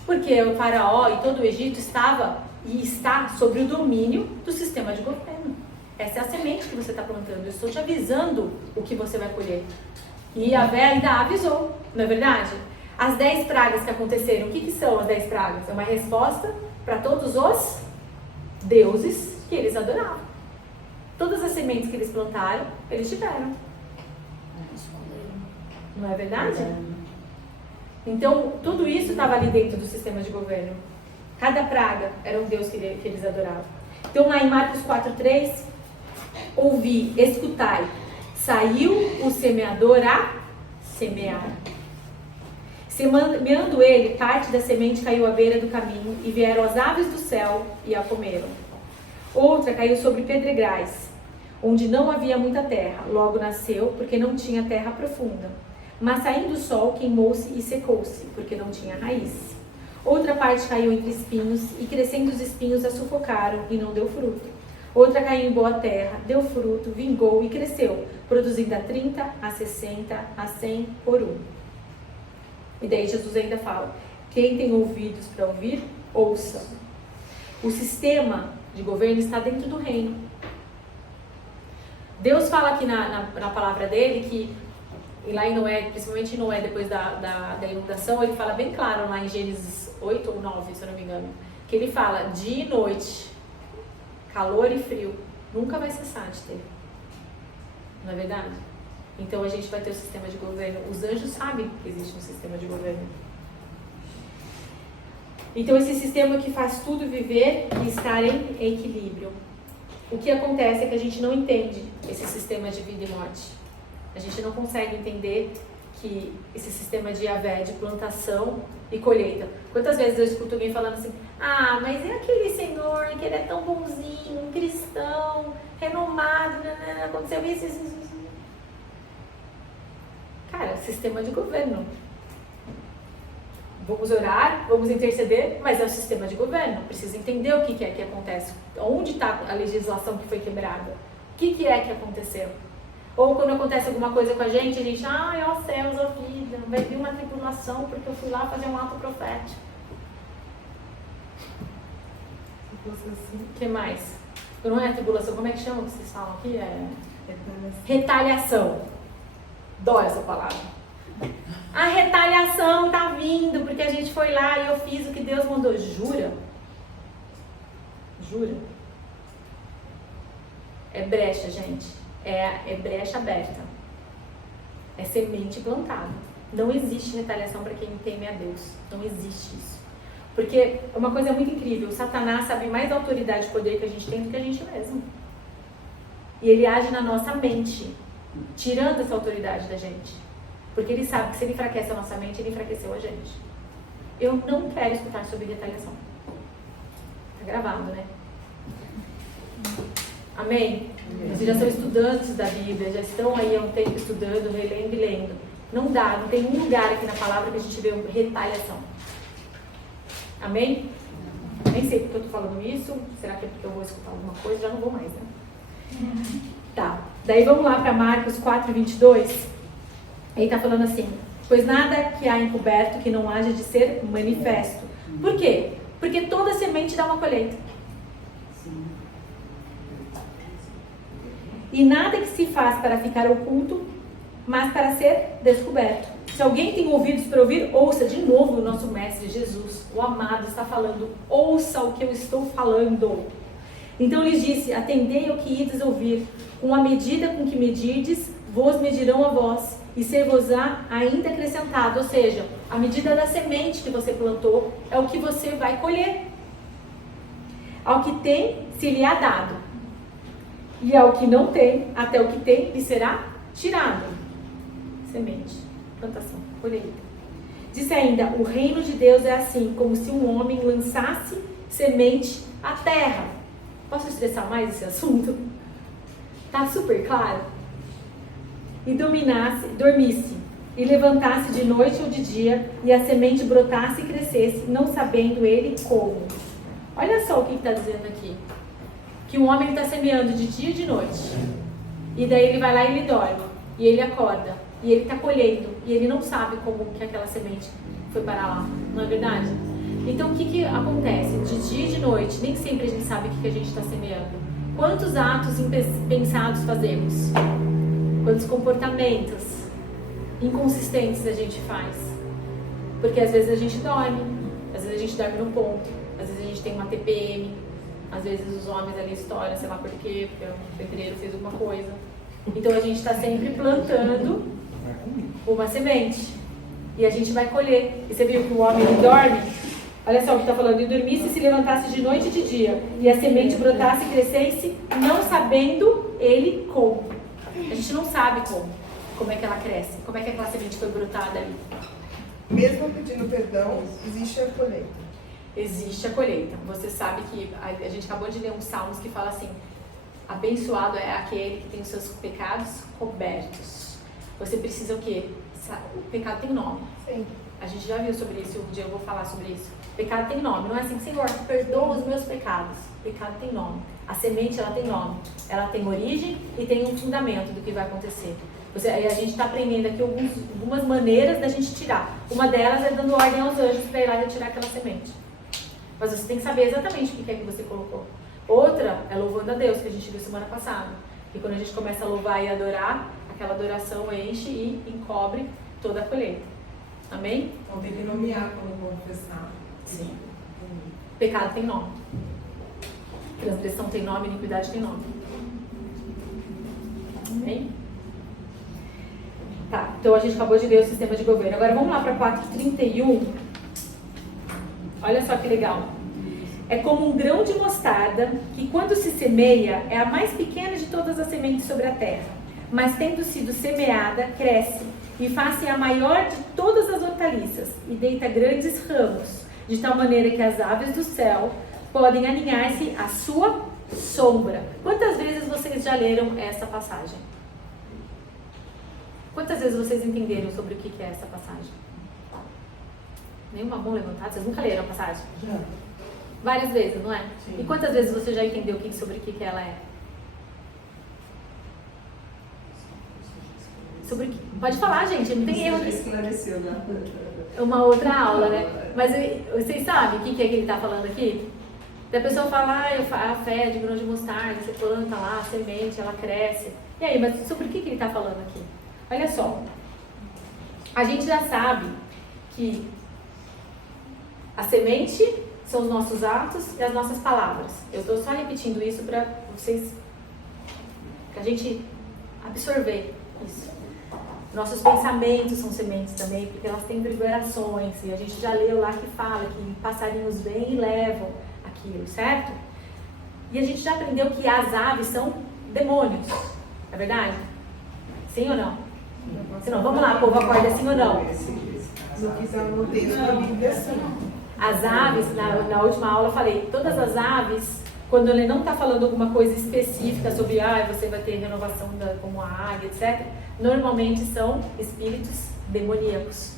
Porque o Faraó e todo o Egito estava e está sobre o domínio do sistema de governo. Essa é a semente que você está plantando. Eu estou te avisando o que você vai colher. E Yahvé ainda avisou, não é verdade? As 10 pragas que aconteceram, o que são as 10 pragas? É uma resposta para todos os deuses que eles adoravam. Todas as sementes que eles plantaram, eles tiveram. Não é verdade? Então, tudo isso estava ali dentro do sistema de governo. Cada praga era um Deus que eles adoravam. Então, lá em Marcos 4:3, ouvi, escutai, saiu o semeador a semear. Semeando ele, parte da semente caiu à beira do caminho, e vieram as aves do céu e a comeram. Outra caiu sobre pedregais, onde não havia muita terra, logo nasceu, porque não tinha terra profunda. Mas saindo o sol, queimou-se e secou-se, porque não tinha raiz. Outra parte caiu entre espinhos, e crescendo os espinhos a sufocaram, e não deu fruto. Outra caiu em boa terra, deu fruto, vingou e cresceu, produzindo a 30, a 60, a 100 por um. E daí Jesus ainda fala, quem tem ouvidos para ouvir, ouça. O sistema de governo está dentro do reino. Deus fala aqui na palavra dele que, e lá em Noé, principalmente em Noé, depois da inundação, ele fala bem claro lá em Gênesis 8 ou 9, se eu não me engano, que ele fala, dia e noite, calor e frio, nunca vai cessar de ter. Não é verdade? Então a gente vai ter o sistema de governo. Os anjos sabem que existe um sistema de governo. Então esse sistema que faz tudo viver e estar em equilíbrio. O que acontece é que a gente não entende esse sistema de vida e morte. A gente não consegue entender que esse sistema de Yahvé, de plantação e colheita. Quantas vezes eu escuto alguém falando assim, mas é aquele senhor que ele é tão bonzinho, um cristão, renomado, aconteceu isso. Cara, sistema de governo. Vamos orar, vamos interceder, mas é o sistema de governo. Precisa entender o que é que acontece. Onde está a legislação que foi quebrada? O que é que aconteceu? Ou quando acontece alguma coisa com a gente, ó céus, ó vida, vai vir uma tribulação porque eu fui lá fazer um ato profético. O que mais? Não é tribulação, como é que chama que vocês falam aqui? Retaliação. Dói essa palavra. A retaliação tá vindo porque a gente foi lá e eu fiz o que Deus mandou. Jura? Jura? É brecha, gente. É brecha aberta. É semente plantada. Não existe retaliação para quem teme a Deus. Não existe isso. Porque uma coisa muito incrível. O Satanás sabe mais da autoridade e poder que a gente tem do que a gente mesmo. E ele age na nossa mente, tirando essa autoridade da gente. Porque ele sabe que se ele enfraquece a nossa mente, ele enfraqueceu a gente. Eu não quero escutar sobre retaliação. Tá gravado, né? Amém? Vocês já estão estudantes da Bíblia, já estão aí há um tempo estudando, relendo e lendo. Não dá, não tem um lugar aqui na palavra que a gente vê retaliação. Amém? Nem sei porque eu estou falando isso. Será que é porque eu vou escutar alguma coisa? Já não vou mais, né? Tá. Daí vamos lá para Marcos 4:22. Ele está falando assim: pois nada que há encoberto que não haja de ser manifesto. Por quê? Porque toda semente dá uma colheita. E nada que se faz para ficar oculto, mas para ser descoberto. Se alguém tem ouvidos para ouvir, ouça. De novo o nosso Mestre Jesus, o amado, está falando: ouça o que eu estou falando. Então lhes disse: atendei ao que ides ouvir. Com a medida com que medirdes, vos medirão a vós, e ser-vos-á ainda acrescentado. Ou seja, a medida da semente que você plantou é o que você vai colher. Ao que tem, se lhe há dado. E ao que não tem, até o que tem, lhe será tirado. Semente, plantação, colheita. Disse ainda: o reino de Deus é assim, como se um homem lançasse semente à terra. Posso estressar mais esse assunto? Tá super claro? E dormisse, e levantasse de noite ou de dia, e a semente brotasse e crescesse, não sabendo ele como. Olha só o que está dizendo aqui. Que um homem está semeando de dia e de noite. E daí ele vai lá e ele dorme. E ele acorda. E ele está colhendo. E ele não sabe como que aquela semente foi parar lá. Não é verdade? Então o que acontece? De dia e de noite, nem sempre a gente sabe o que a gente está semeando. Quantos atos impensados fazemos? Quantos comportamentos inconsistentes a gente faz? Porque às vezes a gente dorme. Às vezes a gente dorme no ponto. Às vezes a gente tem uma TPM. Às vezes os homens ali estouram, sei lá por quê, porque o pedreiro fez alguma coisa. Então a gente está sempre plantando uma semente. E a gente vai colher. E você viu que o homem ele dorme? Olha só o que está falando: e dormisse, se levantasse de noite e de dia, e a semente brotasse e crescesse, não sabendo ele como. A gente não sabe como é que ela cresce, como é que aquela semente foi brotada ali. Mesmo pedindo perdão, existe a colheita. Existe a colheita. Você sabe que a gente acabou de ler um Salmos que fala assim: abençoado é aquele que tem os seus pecados cobertos. Você precisa o quê? O pecado tem nome. Sim. A gente já viu sobre isso, um dia eu vou falar sobre isso. Pecado tem nome, não é assim: Senhor, perdoa os meus pecados. Pecado tem nome. A semente, ela tem nome. Ela tem origem e tem um fundamento do que vai acontecer. A gente está aprendendo aqui algumas maneiras da gente tirar. Uma delas é dando ordem aos anjos para ir lá retirar aquela semente. Mas você tem que saber exatamente o que é que você colocou. Outra é louvando a Deus, que a gente viu semana passada. E quando a gente começa a louvar e adorar, aquela adoração enche e encobre toda a colheita. Amém? Então tem que nomear quando confessar. Sim. Pecado tem nome. Transgressão tem nome, iniquidade tem nome. Amém? Tá, então a gente acabou de ler o sistema de governo. Agora vamos lá para 4:31. Olha só que legal. É como um grão de mostarda, que quando se semeia, é a mais pequena de todas as sementes sobre a terra. Mas tendo sido semeada, cresce e faz-se a maior de todas as hortaliças, e deita grandes ramos, de tal maneira que as aves do céu podem aninhar-se à sua sombra. Quantas vezes vocês já leram essa passagem? Quantas vezes vocês entenderam sobre o que é essa passagem? Nenhuma mão levantada? Vocês nunca leram a passagem? Já. Várias vezes, não é? Sim. E quantas vezes você já entendeu sobre o que ela é? Sobre o que? Pode falar, gente, não tem erro Você já aqui. esclareceu, né? É uma outra aula, né? Mas vocês sabem o que é que ele está falando aqui? Da pessoa fala: a fé de grão de mostarda, você planta lá, a semente, ela cresce. E aí, mas sobre o que ele está falando aqui? Olha só, a gente já sabe que a semente são os nossos atos e as nossas palavras. Eu estou só repetindo isso para vocês, para a gente absorver isso. Nossos pensamentos são sementes também, porque elas têm vibrações, e a gente já leu lá que fala que passarinhos vêm e levam aquilo, certo? E a gente já aprendeu que as aves são demônios, é verdade? Sim ou não? Se não, vamos lá, povo, acorda, sim ou não? No que está no texto da Bíblia, sim. As aves, na última aula eu falei, todas as aves, quando ele não está falando alguma coisa específica sobre você vai ter renovação como a águia, etc., normalmente são espíritos demoníacos.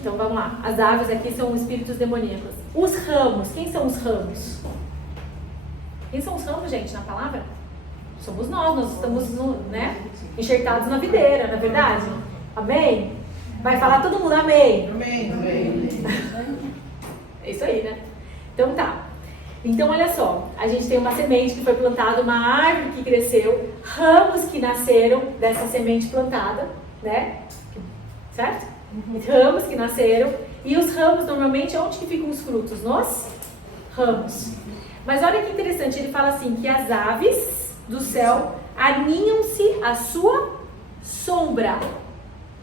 Então vamos lá, as aves aqui são espíritos demoníacos. Os ramos, quem são os ramos? Quem são os ramos, gente, na palavra? Somos nós estamos enxertados na videira, não é verdade? Amém? Vai falar todo mundo amém? Amém. Amém. É isso aí, né? Então tá. Então olha só, a gente tem uma semente que foi plantada, uma árvore que cresceu, ramos que nasceram dessa semente plantada, né? Certo? Ramos que nasceram, e os ramos normalmente, onde que ficam os frutos? Nos ramos. Mas olha que interessante, ele fala assim, que as aves do céu aninham-se à sua sombra.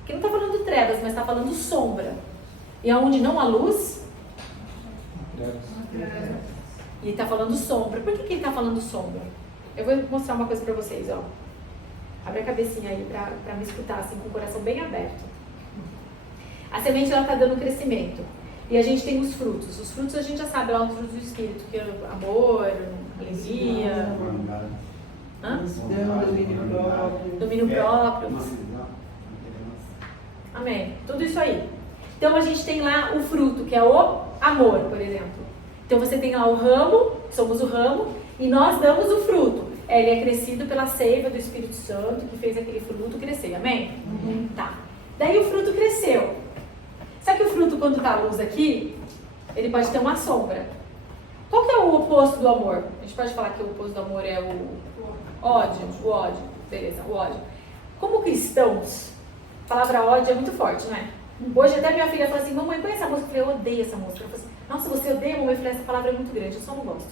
Aqui não está falando trevas, mas está falando sombra. E aonde não há luz? E está falando sombra. Por que ele está falando sombra? Eu vou mostrar uma coisa para vocês, ó. Abre a cabecinha aí para me escutar, assim, com o coração bem aberto. A semente, ela está dando crescimento. E a gente tem os frutos. Os frutos a gente já sabe, lá os frutos do Espírito, que é amor, alegria. Domínio próprio. Amém. Tudo isso aí. Então a gente tem lá o fruto, que é o amor, por exemplo. Então você tem lá o ramo, somos o ramo, e nós damos o fruto. Ele é crescido pela seiva do Espírito Santo, que fez aquele fruto crescer. Amém? Tá. Daí o fruto cresceu. Sabe que o fruto, quando está a luz aqui, ele pode ter uma sombra. Qual que é o oposto do amor? A gente pode falar que o oposto do amor é o ódio. O ódio. Beleza, o ódio. Como cristãos, a palavra ódio é muito forte, não é? Hoje até minha filha falou assim, mamãe, põe essa música. Eu falei, eu odeio essa música. Ela falou assim, nossa, você odeia, mamãe? Eu falei, essa palavra é muito grande, eu só não gosto.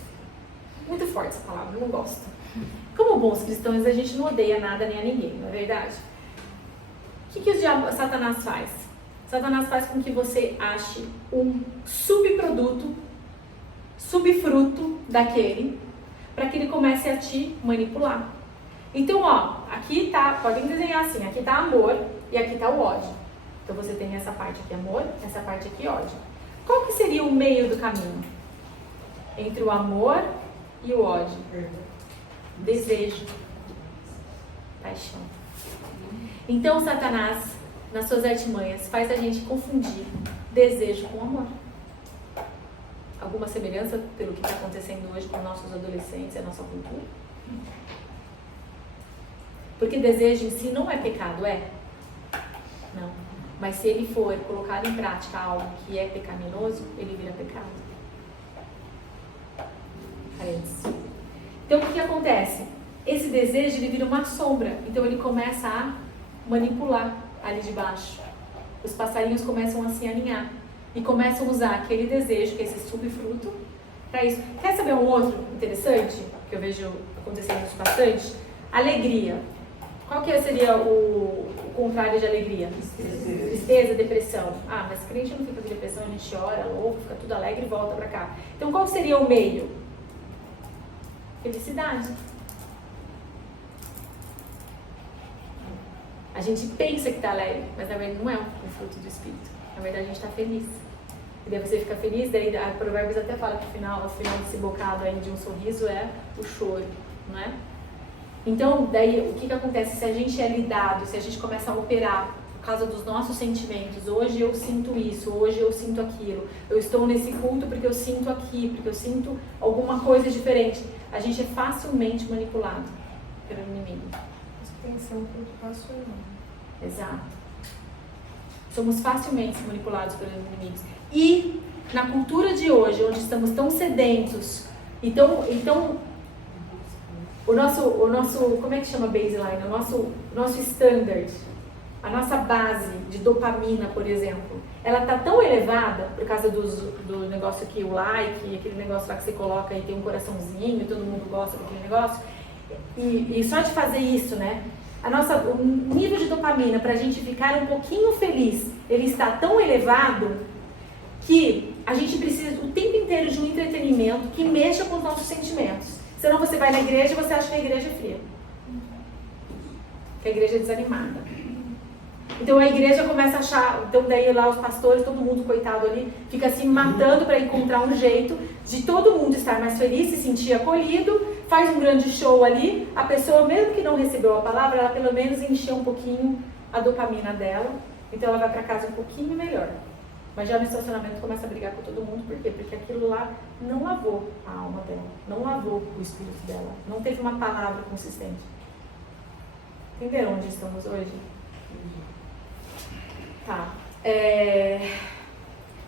Muito forte essa palavra, eu não gosto. Como bons cristãos, a gente não odeia nada nem a ninguém, não é verdade? O que o diabo, Satanás faz? Satanás faz com que você ache um subproduto, subfruto daquele, para que ele comece a te manipular. Então, ó, aqui tá, podem desenhar assim, aqui tá amor e aqui tá o ódio. Então você tem essa parte aqui amor, essa parte aqui ódio. Qual que seria o meio do caminho? Entre o amor e o ódio? Desejo. Paixão. Então Satanás, nas suas artimanhas, faz a gente confundir desejo com amor. Alguma semelhança pelo que está acontecendo hoje com nossos adolescentes e a nossa cultura? Porque desejo em si não é pecado, é? Não. Mas se ele for colocado em prática algo que é pecaminoso, ele vira pecado. Então o que acontece? Esse desejo, ele vira uma sombra. Então ele começa a manipular ali de baixo. Os passarinhos começam a se alinhar e começam a usar aquele desejo, que é esse subfruto, para isso. Quer saber um outro interessante, que eu vejo acontecendo isso bastante? Alegria. Qual que seria o contrário de alegria? Tristeza, depressão. Ah, mas crente não fica com depressão, a gente chora, louco, fica tudo alegre e volta para cá. Então qual seria o meio? Felicidade. A gente pensa que está alegre, mas na verdade não é um fruto do Espírito. Na verdade a gente está feliz. E daí você fica feliz, daí a Provérbios até fala que o final desse bocado aí de um sorriso é o choro, não é? Então, daí o que acontece? Se a gente é lidado, se a gente começa a operar por causa dos nossos sentimentos, hoje eu sinto isso, hoje eu sinto aquilo, eu estou nesse culto porque eu sinto aqui, porque eu sinto alguma coisa diferente, a gente é facilmente manipulado pelo inimigo. Tem que ser um culto racional. Exato. Somos facilmente manipulados pelos inimigos. E na cultura de hoje, onde estamos tão sedentos, então o nosso, como é que chama baseline? O nosso standard, a nossa base de dopamina, por exemplo, ela está tão elevada por causa do negócio aqui, o like, aquele negócio lá que você coloca e tem um coraçãozinho, todo mundo gosta daquele negócio. E só de fazer isso, né? O nível de dopamina para a gente ficar um pouquinho feliz, ele está tão elevado que a gente precisa o tempo inteiro de um entretenimento que mexa com os nossos sentimentos. Senão você vai na igreja e você acha que a igreja é fria. Que a igreja é desanimada. Então a igreja começa a achar, então daí lá os pastores, todo mundo coitado ali, fica se matando para encontrar um jeito de todo mundo estar mais feliz, se sentir acolhido, faz um grande show ali, a pessoa mesmo que não recebeu a palavra, ela pelo menos encheu um pouquinho a dopamina dela, então ela vai para casa um pouquinho melhor. Mas já no estacionamento começa a brigar com todo mundo. Por quê? Porque aquilo lá não lavou a alma dela, não lavou o espírito dela, não teve uma palavra consistente. Entenderam onde estamos hoje? Tá.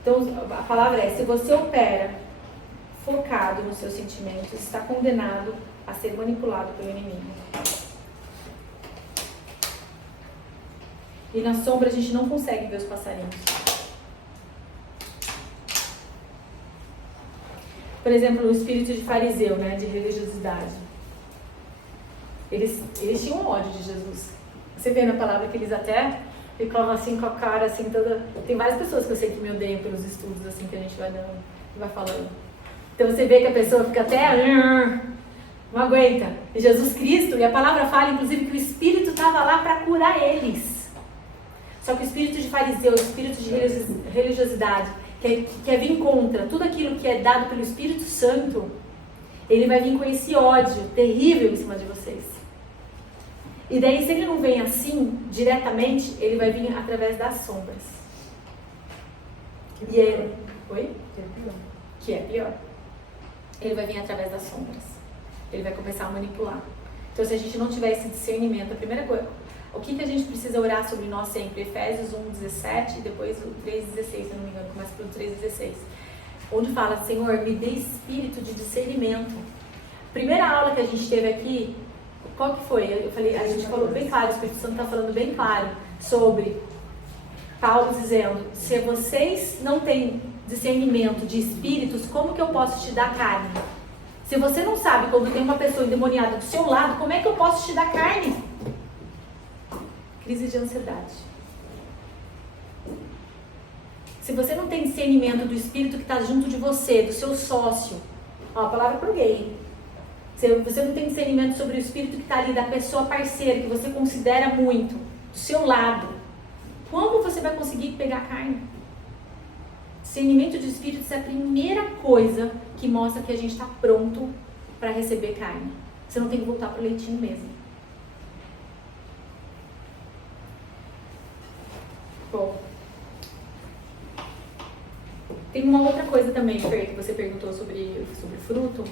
Então a palavra é: se você opera focado nos seus sentimentos, está condenado a ser manipulado pelo inimigo. E na sombra a gente não consegue ver os passarinhos. Por exemplo, o espírito de fariseu, né, de religiosidade. Eles tinham ódio de Jesus. Você vê na palavra que eles até ficavam assim com a cara assim toda... Tem várias pessoas que eu sei que me odeiam pelos estudos assim que a gente vai dando, vai falando. Então você vê que a pessoa fica até... não aguenta. E Jesus Cristo, e a palavra fala inclusive que o Espírito estava lá para curar eles. Só que o espírito de fariseu, o espírito de religiosidade, que quer vir contra tudo aquilo que é dado pelo Espírito Santo, ele vai vir com esse ódio terrível em cima de vocês. E daí, se ele não vem assim, diretamente, ele vai vir através das sombras. E ele... Oi? Que é pior. Ele vai vir através das sombras. Ele vai começar a manipular. Então, se a gente não tiver esse discernimento, a primeira coisa... O que a gente precisa orar sobre nós sempre? Efésios 1:17 e depois o 3:16, se eu não me engano, começa pelo 3:16. Onde fala: Senhor, me dê espírito de discernimento. Primeira aula que a gente teve aqui, qual que foi? Eu falei, a gente falou bem claro, o Espírito Santo está falando bem claro sobre Paulo dizendo: se vocês não têm discernimento de espíritos, como que eu posso te dar carne? Se você não sabe quando tem uma pessoa endemoniada do seu lado, como é que eu posso te dar carne? Crise de ansiedade. Se você não tem discernimento do espírito que está junto de você, do seu sócio, ó, a palavra para o gay. Se você não tem discernimento sobre o espírito que está ali, da pessoa parceira, que você considera muito, do seu lado, como você vai conseguir pegar carne? Discernimento de espíritos é a primeira coisa que mostra que a gente está pronto para receber carne. Você não tem que voltar para o leitinho mesmo. Bom, tem uma outra coisa também, Fer, que você perguntou sobre fruto.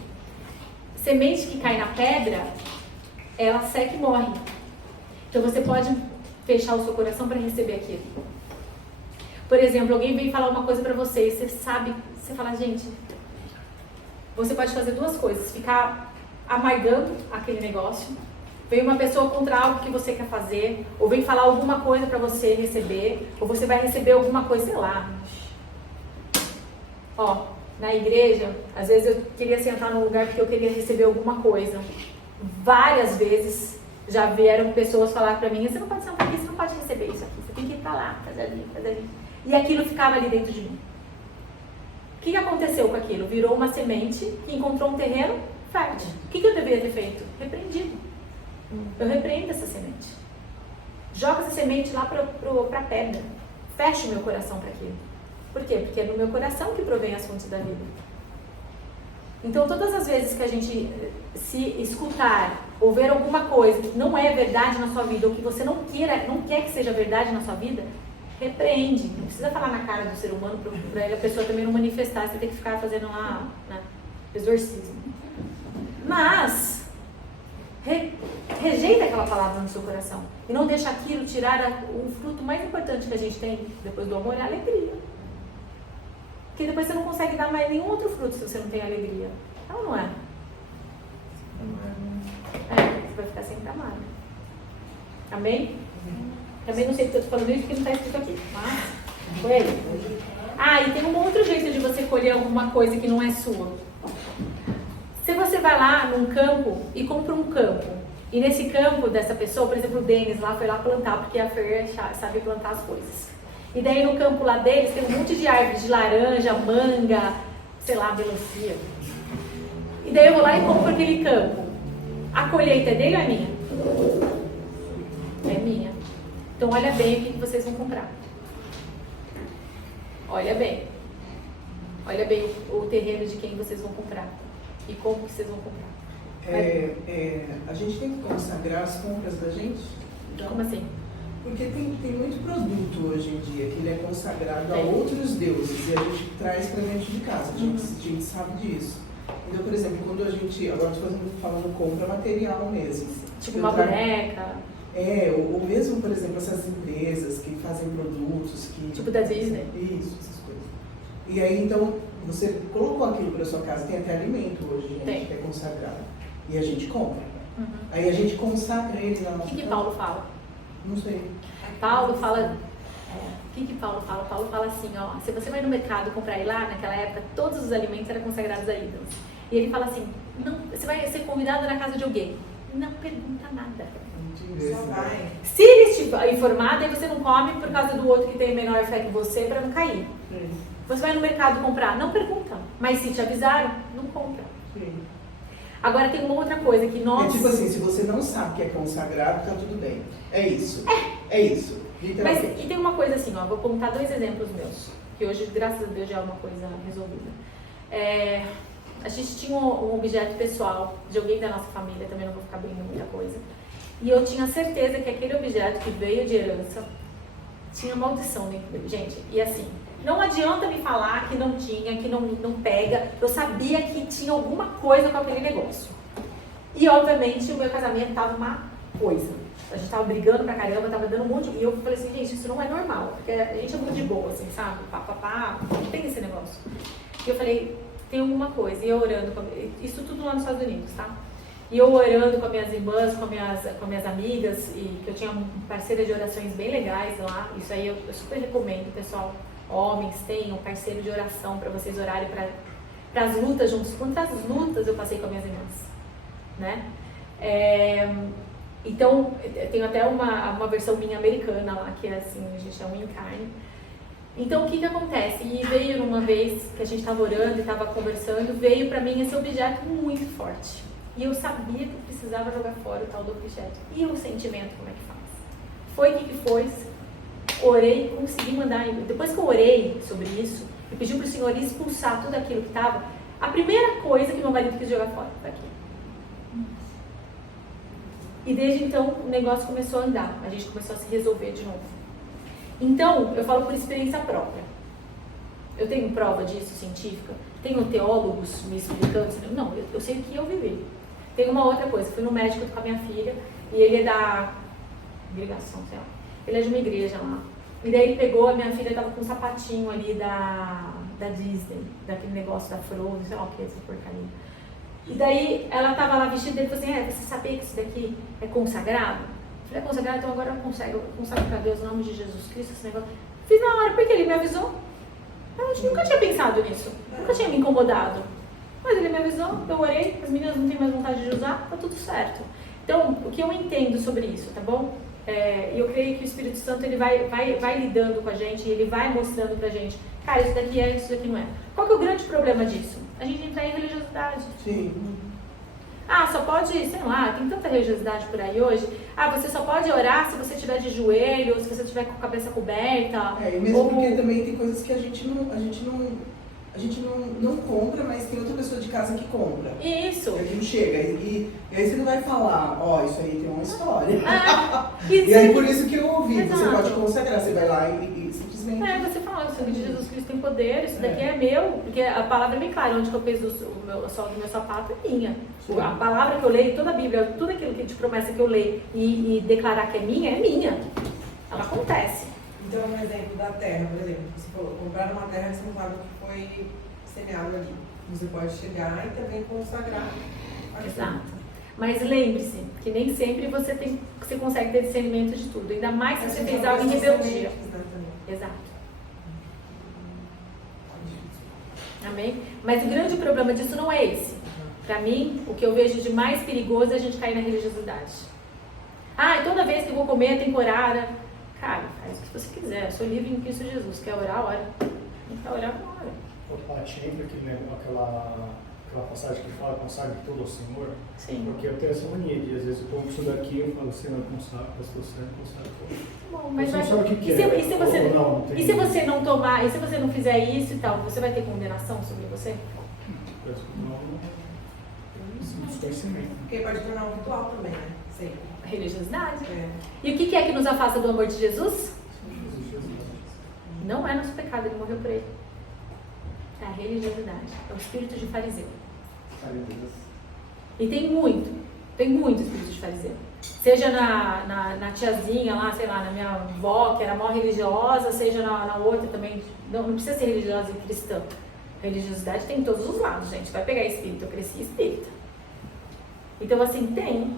Semente que cai na pedra, ela seca e morre. Então você pode fechar o seu coração para receber aquilo. Por exemplo, alguém vem falar uma coisa para você e você sabe, você fala: gente, você pode fazer duas coisas: ficar amargando aquele negócio. Vem uma pessoa contra algo que você quer fazer, ou vem falar alguma coisa para você receber, ou você vai receber alguma coisa, sei lá. Ó, na igreja, às vezes eu queria sentar num lugar porque eu queria receber alguma coisa. Várias vezes já vieram pessoas falar para mim: você não pode sentar aqui, você não pode receber isso aqui, você tem que ir para lá, fazer ali, fazer ali. E aquilo ficava ali dentro de mim. O que aconteceu com aquilo? Virou uma semente que encontrou um terreno fértil. O que eu deveria ter feito? Repreendido. Eu repreendo essa semente. Joga essa semente lá para a pedra. Feche o meu coração para aquilo. Por quê? Porque é no meu coração que provém as fontes da vida. Então, todas as vezes que a gente se escutar ou ver alguma coisa que não é verdade na sua vida, ou que você não quer que seja verdade na sua vida, repreende. Não precisa falar na cara do ser humano para a pessoa também não manifestar. Você tem que ficar fazendo lá, né, exorcismo. Mas rejeita aquela palavra no seu coração e não deixa aquilo tirar o fruto mais importante que a gente tem depois do amor, é a alegria. Porque depois você não consegue dar mais nenhum outro fruto se você não tem alegria. Então não é? Você vai ficar sempre amado. Amém? Também não sei porque eu estou falando isso porque não está escrito aqui, mas foi aí. E tem um outro jeito de você colher alguma coisa que não é sua. Se você vai lá num campo e compra um campo, e nesse campo dessa pessoa, por exemplo, o Denis lá foi lá plantar, porque a Fer sabe plantar as coisas. E daí no campo lá deles tem um monte de árvores de laranja, manga, sei lá, melancia. E daí eu vou lá e compro aquele campo. A colheita é dele ou é minha? É minha. Então olha bem o que vocês vão comprar. Olha bem. Olha bem o terreno de quem vocês vão comprar. E como que vocês vão comprar. A gente tem que consagrar as compras da gente? Como assim? Porque tem muito produto hoje em dia que ele é consagrado a outros deuses e a gente traz para dentro de casa, a gente sabe disso. Então, por exemplo, quando a gente, agora estou falando compra material mesmo. Tipo uma boneca. Ou mesmo, por exemplo, essas empresas que fazem produtos que... Tipo da Disney. Isso, essas coisas. E aí, então, você colocou aquilo para sua casa, tem até alimento hoje, gente, que é consagrado. E a gente compra. Aí a gente consagra ele na nossa casa. O que Paulo fala? Não sei. Paulo fala... O que Paulo fala? Paulo fala assim, ó, se você vai no mercado comprar e lá, naquela época, todos os alimentos eram consagrados a ídolos. E ele fala assim, não, você vai ser convidado na casa de alguém, não pergunta nada. Só vai. Se eles te informar, daí você não come por causa do outro que tem menor fé que você para não cair. Sim. Você vai no mercado comprar, não pergunta. Mas se te avisaram, não compra. Sim. Agora tem uma outra coisa que nós... É tipo assim, se você não sabe que é consagrado, tá tudo bem. É isso. É isso. Mas e tem uma coisa assim, ó, vou contar 2 exemplos meus, que hoje, graças a Deus, já é uma coisa resolvida. A gente tinha um objeto pessoal de alguém da nossa família, também não vou ficar abrindo muita coisa, e eu tinha certeza que aquele objeto que veio de herança tinha maldição dentro dele, gente. E assim, não adianta me falar que não tinha, que não pega, eu sabia que tinha alguma coisa com aquele negócio. E obviamente o meu casamento tava uma coisa. A gente tava brigando pra caramba, tava dando um monte de... E eu falei assim, gente, isso não é normal. Porque a gente é muito de boa, assim, sabe? Não tem esse negócio. E eu falei, tem alguma coisa. E eu orando, isso tudo lá nos Estados Unidos, tá? E eu orando com as minhas irmãs, com minhas amigas, e que eu tinha uma parceira de orações bem legais lá. Isso aí eu super recomendo, pessoal. Homens, tenham parceiro de oração pra vocês orarem para as lutas juntos. Quantas lutas eu passei com as minhas irmãs, né? Então, eu tenho até uma versão minha americana lá, que é assim, a gente chama em carne. Então, o que acontece? E veio uma vez que a gente estava orando e estava conversando, veio para mim esse objeto muito forte. E eu sabia que eu precisava jogar fora o tal do objeto. E o sentimento, como é que faz? Foi o que foi? Orei, consegui mandar. Depois que eu orei sobre isso, e pedi para o Senhor expulsar tudo aquilo que estava, a primeira coisa que meu marido quis jogar fora foi aquilo. E desde então o negócio começou a andar, a gente começou a se resolver de novo. Então, eu falo por experiência própria. Eu tenho prova disso, científica? Tenho teólogos me explicando? Não, eu sei o que eu vivi. Tem uma outra coisa, fui no médico com a minha filha, e ele é da congregação, sei lá. Ele é de uma igreja lá. E daí ele pegou, a minha filha estava com um sapatinho ali da Disney, daquele negócio da Frozen, sei lá o que é essa porcaria. E daí ela estava lá vestida e ele falou assim, você sabia que isso daqui é consagrado? Eu falei, é consagrado, então agora eu consagro para Deus, em nome de Jesus Cristo, esse negócio. Fiz na hora, porque ele me avisou. Eu nunca tinha pensado nisso, nunca tinha me incomodado. Mas ele me avisou, eu orei, as meninas não têm mais vontade de usar, tá tudo certo. Então, o que eu entendo sobre isso, tá bom? Eu creio que o Espírito Santo ele vai lidando com a gente, ele vai mostrando pra gente, cara, isso daqui é, isso daqui não é. Qual que é o grande problema disso? A gente entrar em religiosidade. Sim. Só pode, sei lá, tem tanta religiosidade por aí hoje. Você só pode orar se você estiver de joelho, se você estiver com a cabeça coberta. E mesmo porque também tem coisas que a gente não compra, mas tem outra pessoa de casa que compra. Isso. E aquilo chega. E aí você não vai falar, isso aí tem uma história. E aí por isso que eu ouvi, Exato. você pode consagrar, você vai lá e simplesmente... Você fala, o sangue de Jesus Cristo tem poder, isso daqui é meu, porque a palavra é bem clara, onde que eu peso a sola do meu sapato é minha. Sim. A palavra que eu leio, toda a Bíblia, tudo aquilo que de promessa que eu leio e declarar que é minha. Ela acontece. Então, um exemplo da terra, por exemplo, você falou, comprar uma terra que você não sabe o que foi semeado ali. Você pode chegar e também consagrar aquilo. Exato. Mas lembre-se que nem sempre você consegue ter discernimento de tudo, ainda mais se você fez algo em rebeldia. Exato. Amém? Mas o grande problema disso não é esse. Pra mim, o que eu vejo de mais perigoso é a gente cair na religiosidade. Toda vez que eu vou comer, tem que orar. Cara, faz o que você quiser. Eu sou livre em Cristo Jesus. Quer orar, ora. Tem que orar, ora. Paty, entra aquela passagem que fala consagra tudo ao Senhor. Sim. Porque eu tenho essa mania de, às vezes, eu tomo isso daqui e eu falo, Senhor, consagra, pastor, Senhor, consagra tudo. Bom, mas você não sabe o que e se não, você não tomar, e se você não fizer isso e tal, você vai ter condenação sobre você? Desconhecimento. Porque pode tornar um ritual também, né? Sempre. Religiosidade. É. E o que é que nos afasta do amor de Jesus? Não é nosso pecado, ele morreu por ele. É a religiosidade, é o espírito de fariseu. E tem muito espírito de fariseu. Seja na tiazinha lá, sei lá, na minha avó, que era mó religiosa, seja na outra também. Não precisa ser religiosa e cristã. Religiosidade tem em todos os lados, gente. Vai pegar espírito, eu cresci espírita. Então, assim, tem.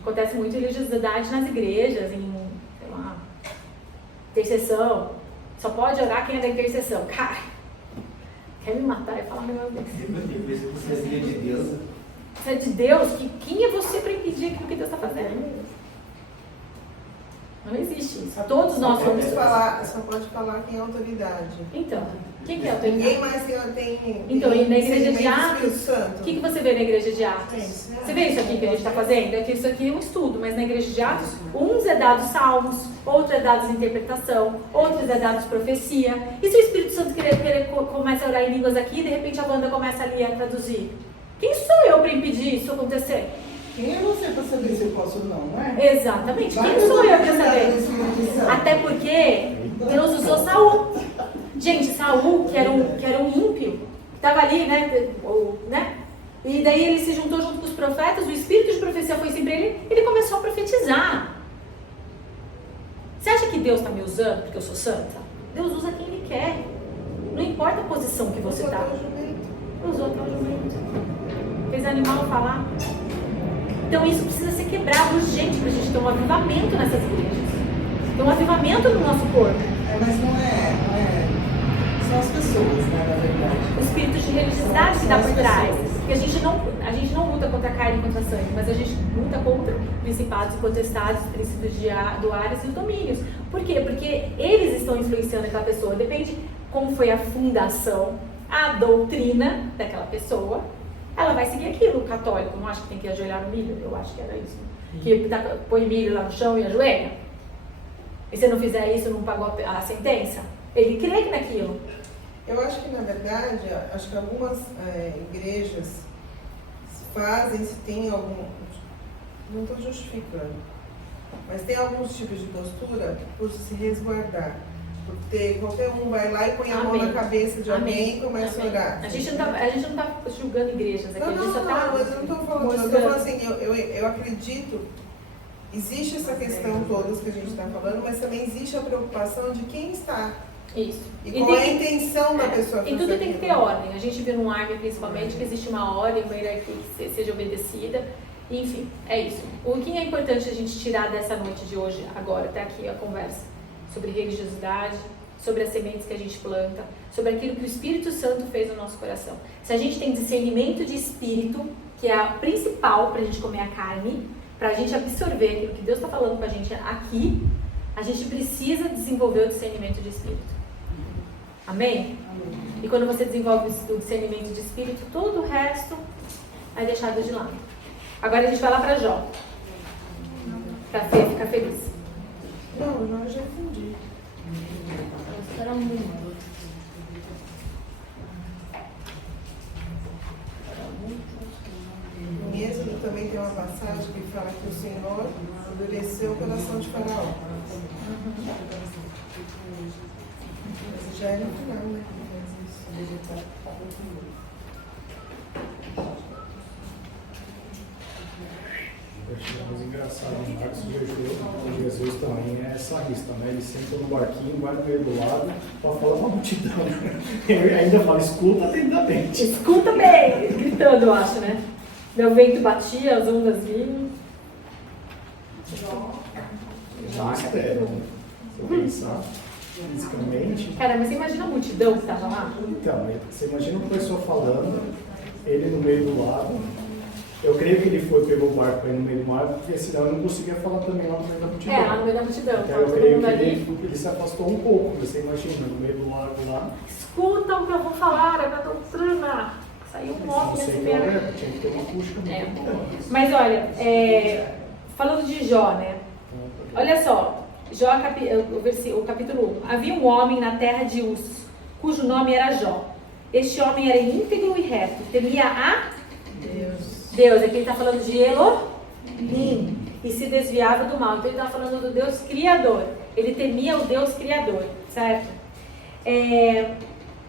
Acontece muito religiosidade nas igrejas, em, sei lá, intercessão. Só pode orar quem é da intercessão. Cara, quer me matar e falar um negócio desse? Tem vezes que você é filha de Deus. Você é de Deus, quem é você para impedir aquilo que Deus está fazendo? Não existe isso. Todos nós somos. Só pode falar quem é autoridade. Então, quem que é Ninguém autoridade? mais tem. Então, e na igreja de discernimento do Atos, Espírito Santo. o que você vê na igreja de Atos? Sim. Você vê isso aqui que a gente está fazendo? É que isso aqui é um estudo, mas na igreja de Atos, uns é dados salmos, outros é dados interpretação, outros é dados profecia. E se o Espírito Santo começa a orar em línguas aqui e de repente a banda começa ali a traduzir? Quem sou eu para impedir isso acontecer? Quem é você para saber se eu posso ou não, não é? Exatamente. Quem sou eu para saber? Até porque Deus usou Saul. Gente, Saul, que era um ímpio, estava ali, né? E daí ele se juntou junto com os profetas, o espírito de profecia foi sempre ele começou a profetizar. Você acha que Deus está me usando porque eu sou santa? Deus usa quem Ele quer. Não importa a posição que você está. Usou até o jumento. Fez animal falar. Então isso precisa ser quebrado urgente para a gente ter um avivamento nessas igrejas. Ter um avivamento no nosso corpo. Mas não é. São as pessoas, né, na verdade. O espírito de religiosidade que está por trás. Porque a gente não luta contra a carne e contra a sangue, mas a gente luta contra principados e potestades, princípios do Ares e os domínios. Por quê? Porque eles estão influenciando aquela pessoa. Depende como foi a fundação, a doutrina daquela pessoa. Ela vai seguir aquilo. O católico não acha que tem que ajoelhar no milho? Eu acho que era isso. Que põe milho lá no chão e ajoelha. E se não fizer isso, não pagou a sentença? Ele crê naquilo. Eu acho que, na verdade, acho que algumas igrejas fazem, se tem algum... Não estou justificando, mas tem alguns tipos de postura por se resguardar. Porque qualquer um vai lá e põe a mão na cabeça de alguém e começa a orar. A gente não está julgando igrejas aqui, a gente só está mas eu não estou falando disso. Eu estou falando assim, eu acredito, existe essa questão toda que a gente está falando, mas também existe a preocupação de quem está. Isso. E qual é a intenção da pessoa fazer. E tudo tem que ter aquilo. ordem. A gente viu no ARM principalmente que existe uma ordem, uma hierarquia que seja obedecida. Enfim, é isso. O que é importante a gente tirar dessa noite de hoje, agora, até aqui a conversa, sobre religiosidade, sobre as sementes que a gente planta, sobre aquilo que o Espírito Santo fez no nosso coração. Se a gente tem discernimento de espírito, que é a principal para a gente comer a carne, para a gente absorver aquilo que Deus está falando com a gente aqui, a gente precisa desenvolver o discernimento de espírito. Amém? E quando você desenvolve o discernimento de espírito, todo o resto é deixado de lado. Agora a gente vai lá para Jó. Para Fê ficar feliz. Não, eu já entendi. Espera muito. Em Êxodo também tem uma passagem que fala que o Senhor endureceu o coração de Faraó. Mas já é no final, né? Eu achei mais engraçado em Marcos Jesus também é sarrista, né? Ele senta no barquinho, vai no meio do lado para falar uma multidão. Ele ainda fala, escuta atentamente. Escuta bem! Gritando, eu acho, né? Meu vento batia, as ondas vinham. Já espera, né? Se eu pensar fisicamente. Cara, mas você imagina a multidão que estava lá? Então, você imagina uma pessoa falando, ele no meio do lado. Eu creio que ele pegou o barco aí no meio do mar, porque senão eu não conseguia falar também lá no meio da multidão. É, lá no meio da multidão. Então eu creio que ele se afastou um pouco, você imagina, no meio do lago lá. Escuta o que eu vou falar, é pra doutrina. Saiu um homem assim mesmo. Tinha que ter uma puxa muito. Mas olha, falando de Jó, né? Olha só, Jó, o capítulo 1. Havia um homem na terra de Uz, cujo nome era Jó. Este homem era íntegro e reto, temia a Deus. Aqui ele está falando de E se desviava do mal. Então ele está falando do Deus Criador. Ele temia o Deus Criador, certo?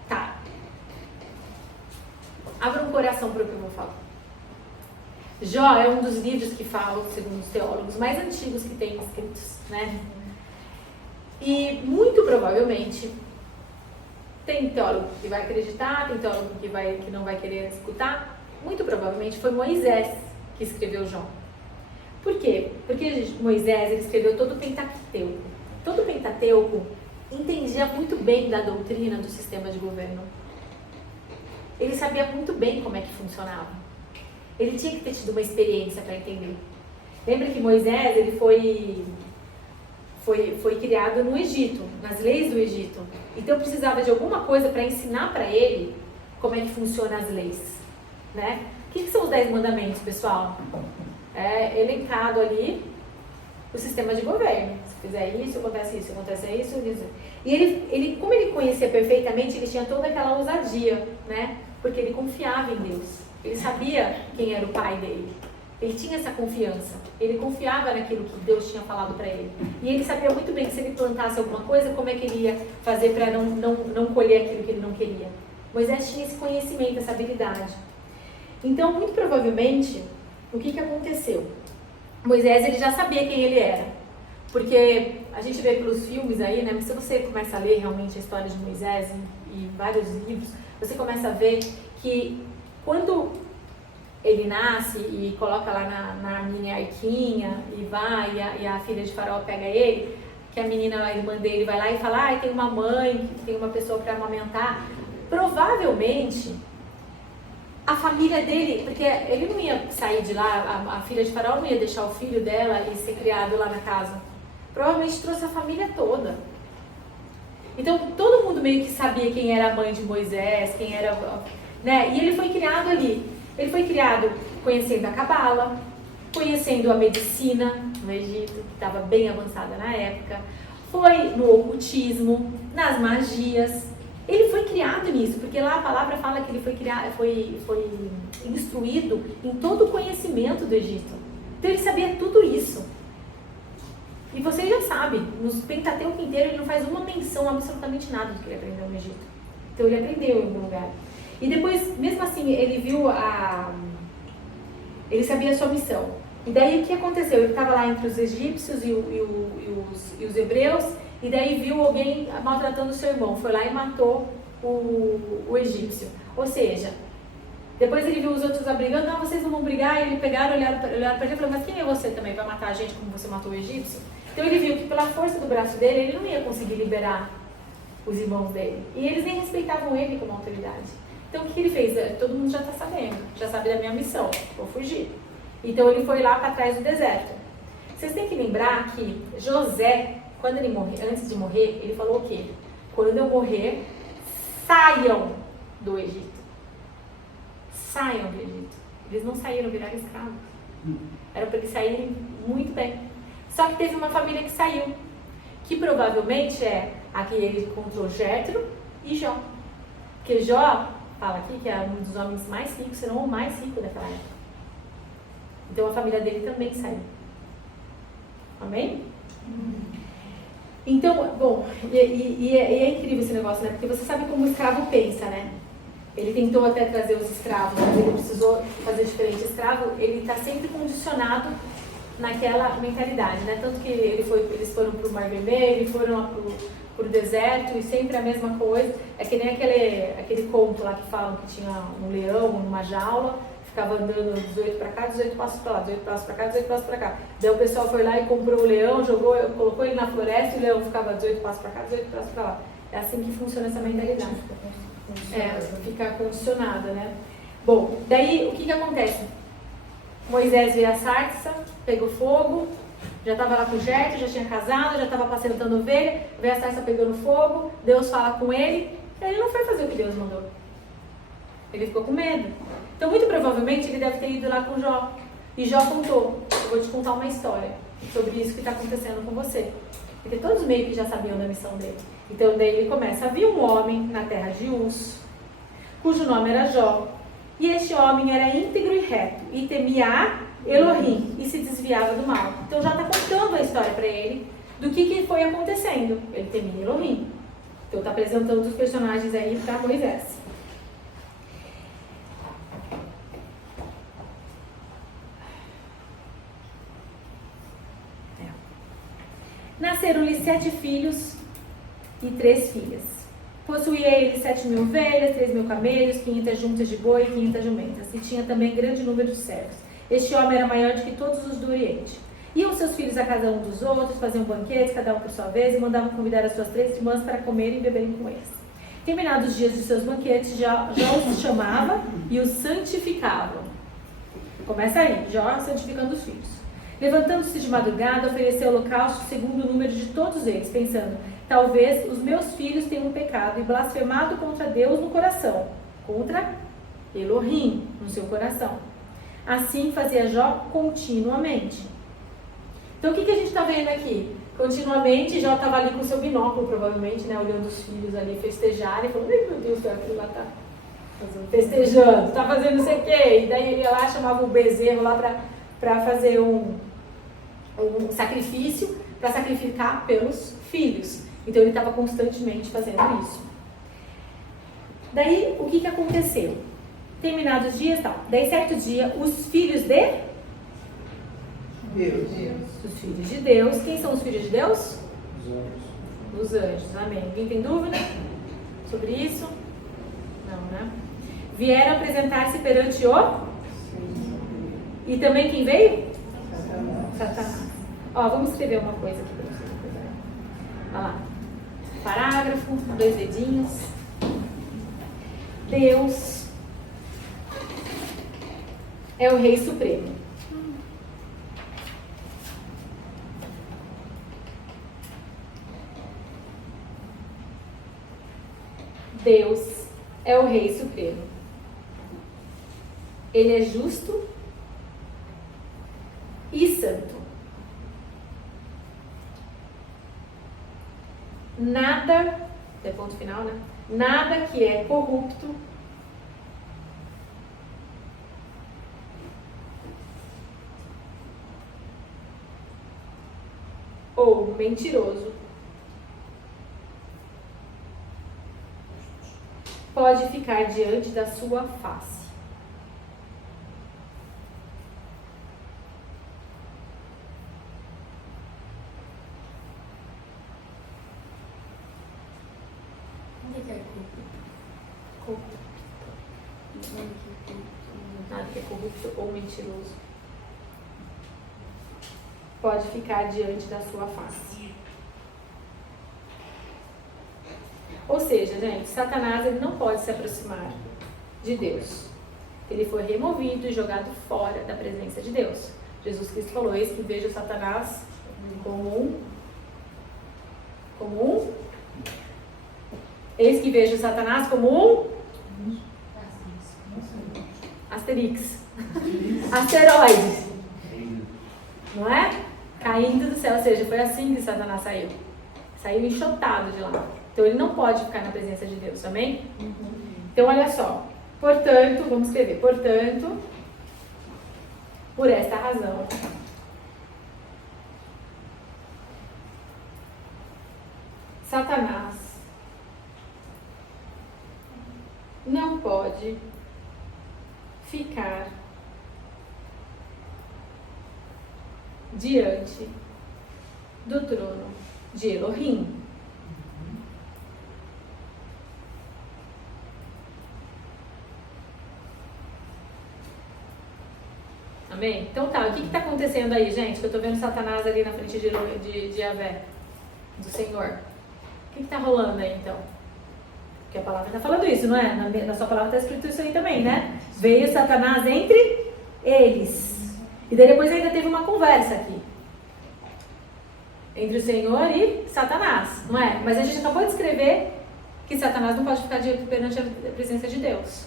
Tá. Abra um coração para o que eu vou falar. Jó é um dos livros que falam, segundo os teólogos, mais antigos que tem escritos, né? E muito provavelmente tem teólogo que vai acreditar, tem teólogo que não vai querer escutar. Muito provavelmente foi Moisés que escreveu Jó. Por quê? Porque Moisés ele escreveu todo o Pentateuco. Todo o Pentateuco entendia muito bem da doutrina do sistema de governo. Ele sabia muito bem como é que funcionava. Ele tinha que ter tido uma experiência para entender. Lembra que Moisés ele foi criado no Egito, nas leis do Egito. Então precisava de alguma coisa para ensinar para ele como é que funcionam as leis, né? O que são os 10 mandamentos, pessoal? É elencado ali o sistema de governo. Se fizer isso, acontece isso, acontece isso, isso. E ele, como ele conhecia perfeitamente, ele tinha toda aquela ousadia, né? Porque ele confiava em Deus. Ele sabia quem era o pai dele. Ele tinha essa confiança. Ele confiava naquilo que Deus tinha falado para ele. E ele sabia muito bem que se ele plantasse alguma coisa, como é que ele ia fazer para não colher aquilo que ele não queria. Moisés tinha esse conhecimento, essa habilidade. Então, muito provavelmente, o que aconteceu? Moisés ele já sabia quem ele era. Porque a gente vê pelos filmes aí, né? Mas se você começa a ler realmente a história de Moisés e vários livros, você começa a ver que quando ele nasce e coloca lá na mini arquinha e vai, e a filha de Faraó pega ele, que a menina, a irmã dele, vai lá e fala, tem uma mãe, tem uma pessoa para amamentar. Provavelmente, a família dele, porque ele não ia sair de lá, a filha de Faraó não ia deixar o filho dela e ser criado lá na casa. Provavelmente trouxe a família toda. Então, todo mundo meio que sabia quem era a mãe de Moisés, quem era... né? E ele foi criado ali. Ele foi criado conhecendo a Cabala, conhecendo a medicina no Egito, que estava bem avançada na época, foi no ocultismo, nas magias. Ele foi criado nisso, porque lá a palavra fala que ele foi instruído em todo o conhecimento do Egito. Então ele sabia tudo isso. E você já sabe, no Pentateuco inteiro ele não faz uma menção absolutamente nada do que ele aprendeu no Egito. Então ele aprendeu em algum lugar. E depois, mesmo assim, ele viu ele sabia a sua missão. E daí o que aconteceu? Ele estava lá entre os egípcios e os hebreus, e daí viu alguém maltratando o seu irmão. Foi lá e matou o egípcio. Ou seja, depois ele viu os outros brigando, não, vocês não vão brigar, e ele pegaram, olharam para ele e falaram, mas quem é você também? Vai matar a gente como você matou o egípcio? Então ele viu que pela força do braço dele, ele não ia conseguir liberar os irmãos dele. E eles nem respeitavam ele como autoridade. Então o que ele fez? Todo mundo já está sabendo, já sabe da minha missão, vou fugir. Então ele foi lá para trás do deserto. Vocês têm que lembrar que José, quando ele morreu, antes de morrer, ele falou o quê? Quando eu morrer, saiam do Egito. Saiam do Egito. Eles não saíram, viraram escravos. Era para eles saírem muito bem. Só que teve uma família que saiu, que provavelmente é a que ele encontrou Jétro e Jó. Porque Jó fala aqui que é um dos homens mais ricos, se não o mais rico daquela época. Então a família dele também saiu. Amém? Então, bom, e é incrível esse negócio, né? Porque você sabe como o escravo pensa, né? Ele tentou até trazer os escravos, mas ele precisou fazer diferente. O escravo, ele está sempre condicionado naquela mentalidade, né? Tanto que eles foram para o Mar Vermelho, foram lá para o deserto, e sempre a mesma coisa. É que nem aquele conto lá que falam que tinha um leão numa jaula, ficava andando 18 para cá, 18 passos para lá, 18 passos para cá, 18 passos para cá. Daí o pessoal foi lá e comprou o leão, colocou ele na floresta, e o leão ficava 18 passos para cá, 18 passos para lá. É assim que funciona essa mentalidade. Ficar condicionada, né? Bom, daí o que acontece? Moisés veio a sarça, pegou fogo, já estava lá com o Jétro, já tinha casado, já estava apacentando ovelha, veio a sarça pegando fogo, Deus fala com ele, ele não foi fazer o que Deus mandou. Ele ficou com medo. Então, muito provavelmente, ele deve ter ido lá com Jó. E Jó contou, eu vou te contar uma história sobre isso que está acontecendo com você. Porque todos meio que já sabiam da missão dele. Então, daí ele começa, havia um homem na terra de Uz, cujo nome era Jó. E este homem era íntegro e reto, e temia a Elohim, e se desviava do mal. Então já está contando a história para ele do que foi acontecendo. Ele temia Elohim. Então está apresentando os personagens aí para Moisés. Nasceram-lhe 7 filhos e 3 filhas. Possuía ele 7.000 ovelhas, 3.000 camelos, 500 juntas de boi e 500 jumentas. E tinha também grande número de servos. Este homem era maior do que todos os do Oriente. Iam seus filhos a cada um dos outros, faziam banquetes, cada um por sua vez, e mandavam convidar as suas 3 irmãs para comerem e beberem com eles. Terminados os dias de seus banquetes, já os chamava e os santificava. Começa aí, já santificando os filhos. Levantando-se de madrugada, ofereceu holocausto segundo o número de todos eles, pensando, talvez os meus filhos tenham pecado e blasfemado contra Deus no coração, contra Elohim no seu coração. Assim fazia Jó continuamente. Então o que a gente está vendo aqui? Continuamente, Jó estava ali com o seu binóculo, provavelmente, né, olhando os filhos ali festejarem, falando, ai meu Deus, aquilo lá está festejando, está fazendo não sei o quê. E daí ele ia lá, chamava o bezerro lá para fazer um sacrifício, para sacrificar pelos filhos. Então ele estava constantemente fazendo isso. Daí, o que aconteceu? Terminados os dias, tal. Daí, certo dia, os filhos de Deus. Os filhos de Deus. Quem são os filhos de Deus? Os anjos. Os anjos, amém. Alguém tem dúvida sobre isso? Não, né? Vieram apresentar-se perante o... E também quem veio? Satanás. Ó, vamos escrever uma coisa aqui para vocês. Olha lá. Parágrafo, 2 dedinhos. Deus é o Rei Supremo. Deus é o Rei Supremo. Ele é justo e santo. Nada, é ponto final, né? Nada que é corrupto ou mentiroso pode ficar diante da sua face. Corrupto. Nada que é corrupto ou mentiroso pode ficar diante da sua face. Ou seja, gente, Satanás ele não pode se aproximar de Deus. Ele foi removido e jogado fora da presença de Deus. Jesus Cristo falou, eis que vejo Satanás eis que vejo Satanás como um asterix, asteroide, não é? Caindo do céu, ou seja, foi assim que Satanás saiu enxotado de lá. Então ele não pode ficar na presença de Deus, amém? Então olha só, portanto, vamos escrever, portanto, por esta razão, Satanás não pode ficar diante do trono de Elohim. Amém? Então tá, o que está acontecendo aí, gente? Que eu estou vendo Satanás ali na frente de Yahvé, do Senhor. O que está rolando aí, então? Porque a palavra está falando isso, não é? Na sua palavra está escrito isso aí também, né? Veio Satanás entre eles. E daí depois ainda teve uma conversa aqui. Entre o Senhor e Satanás, não é? Mas a gente acabou de escrever que Satanás não pode ficar perante a presença de Deus.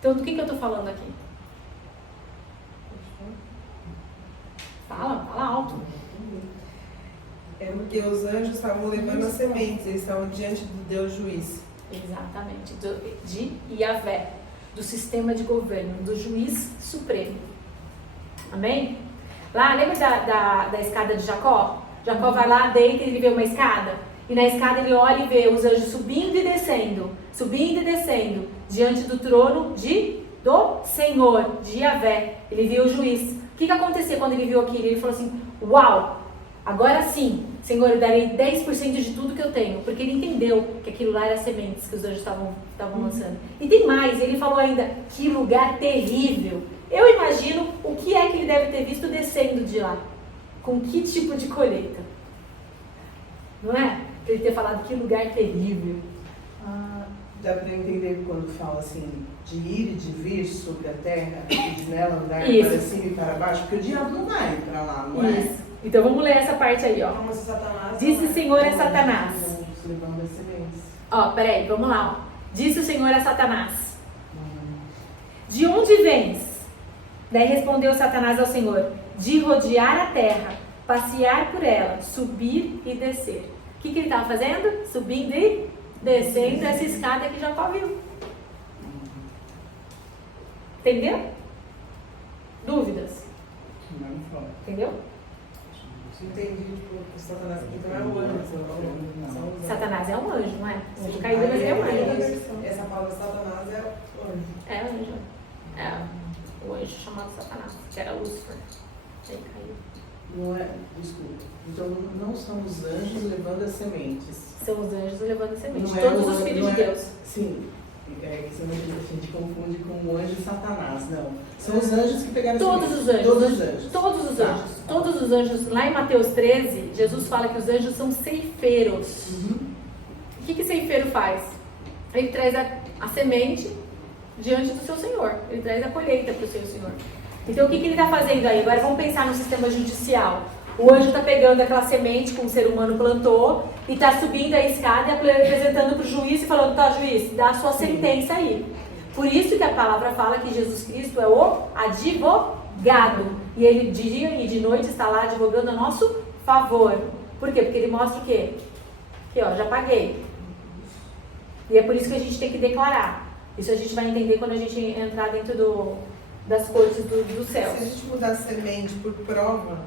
Então, do que eu estou falando aqui? Fala alto. É porque os anjos estavam levando as sementes, eles estavam diante do Deus juiz. Exatamente, de Yahvé, do sistema de governo, do juiz supremo. Amém? Lá, lembra da escada de Jacó? Jacó vai lá, deita e ele vê uma escada. E na escada ele olha e vê os anjos subindo e descendo, diante do trono do Senhor, de Yahvé. Ele viu o juiz. O que aconteceu quando ele viu aquilo? Ele falou assim, uau, agora sim, Senhor, eu darei 10% de tudo que eu tenho. Porque ele entendeu que aquilo lá era sementes que os anjos estavam lançando. E tem mais, ele falou ainda, que lugar terrível. Eu imagino o que é que ele deve ter visto descendo de lá. Com que tipo de colheita? Não é? Ele ter falado que lugar terrível. Dá para entender quando fala assim, de ir e de vir sobre a terra, e de nela andar Isso. para cima e para baixo, porque o diabo não vai para lá, não é? Isso. Então vamos ler essa parte aí, ó. Como se Satanás. Disse o Senhor a Satanás. Levando as sementes. Ó, peraí, vamos lá. Ó. Disse o Senhor a Satanás. De onde vens? Daí respondeu Satanás ao Senhor. De rodear a terra, passear por ela, subir e descer. O que ele estava fazendo? Subindo e descendo essa escada que Jacó viu. Entendeu? Dúvidas? Não fala. Entendeu? Entendi, tipo, o Satanás aqui então é o anjo. São os Satanás é um anjo, não é? O anjo Sim. caído, mas é um Aí, anjo. essa palavra Satanás é o anjo. É anjo. É o anjo chamado Satanás, que era Lúcifer. Aí caiu. Não é, desculpa. Então não são os anjos levando as sementes. São os anjos levando a semente. Não é Todos o- os filhos não de é- Deus. Sim. É que a gente confunde com o anjo e Satanás, não. São os anjos que pegaram as Todos sementes. os anjos. Todos os anjos. Todos os Tá. anjos. Todos os anjos. Lá em Mateus 13, Jesus fala que os anjos são ceifeiros. Uhum. O que ceifeiro faz? Ele traz a semente diante do seu Senhor. Ele traz a colheita para o seu Senhor. Então o que ele está fazendo aí? Agora vamos pensar no sistema judicial. O anjo está pegando aquela semente que um ser humano plantou e está subindo a escada e apresentando para o juiz e falando, tá, juiz, dá a sua sentença aí. Por isso que a palavra fala que Jesus Cristo é o advogado. E ele de dia e de noite está lá advogando a nosso favor. Por quê? Porque ele mostra o quê? Aqui, ó, já paguei. E é por isso que a gente tem que declarar. Isso a gente vai entender quando a gente entrar dentro das cortes do céu. Se a gente mudar a semente por prova,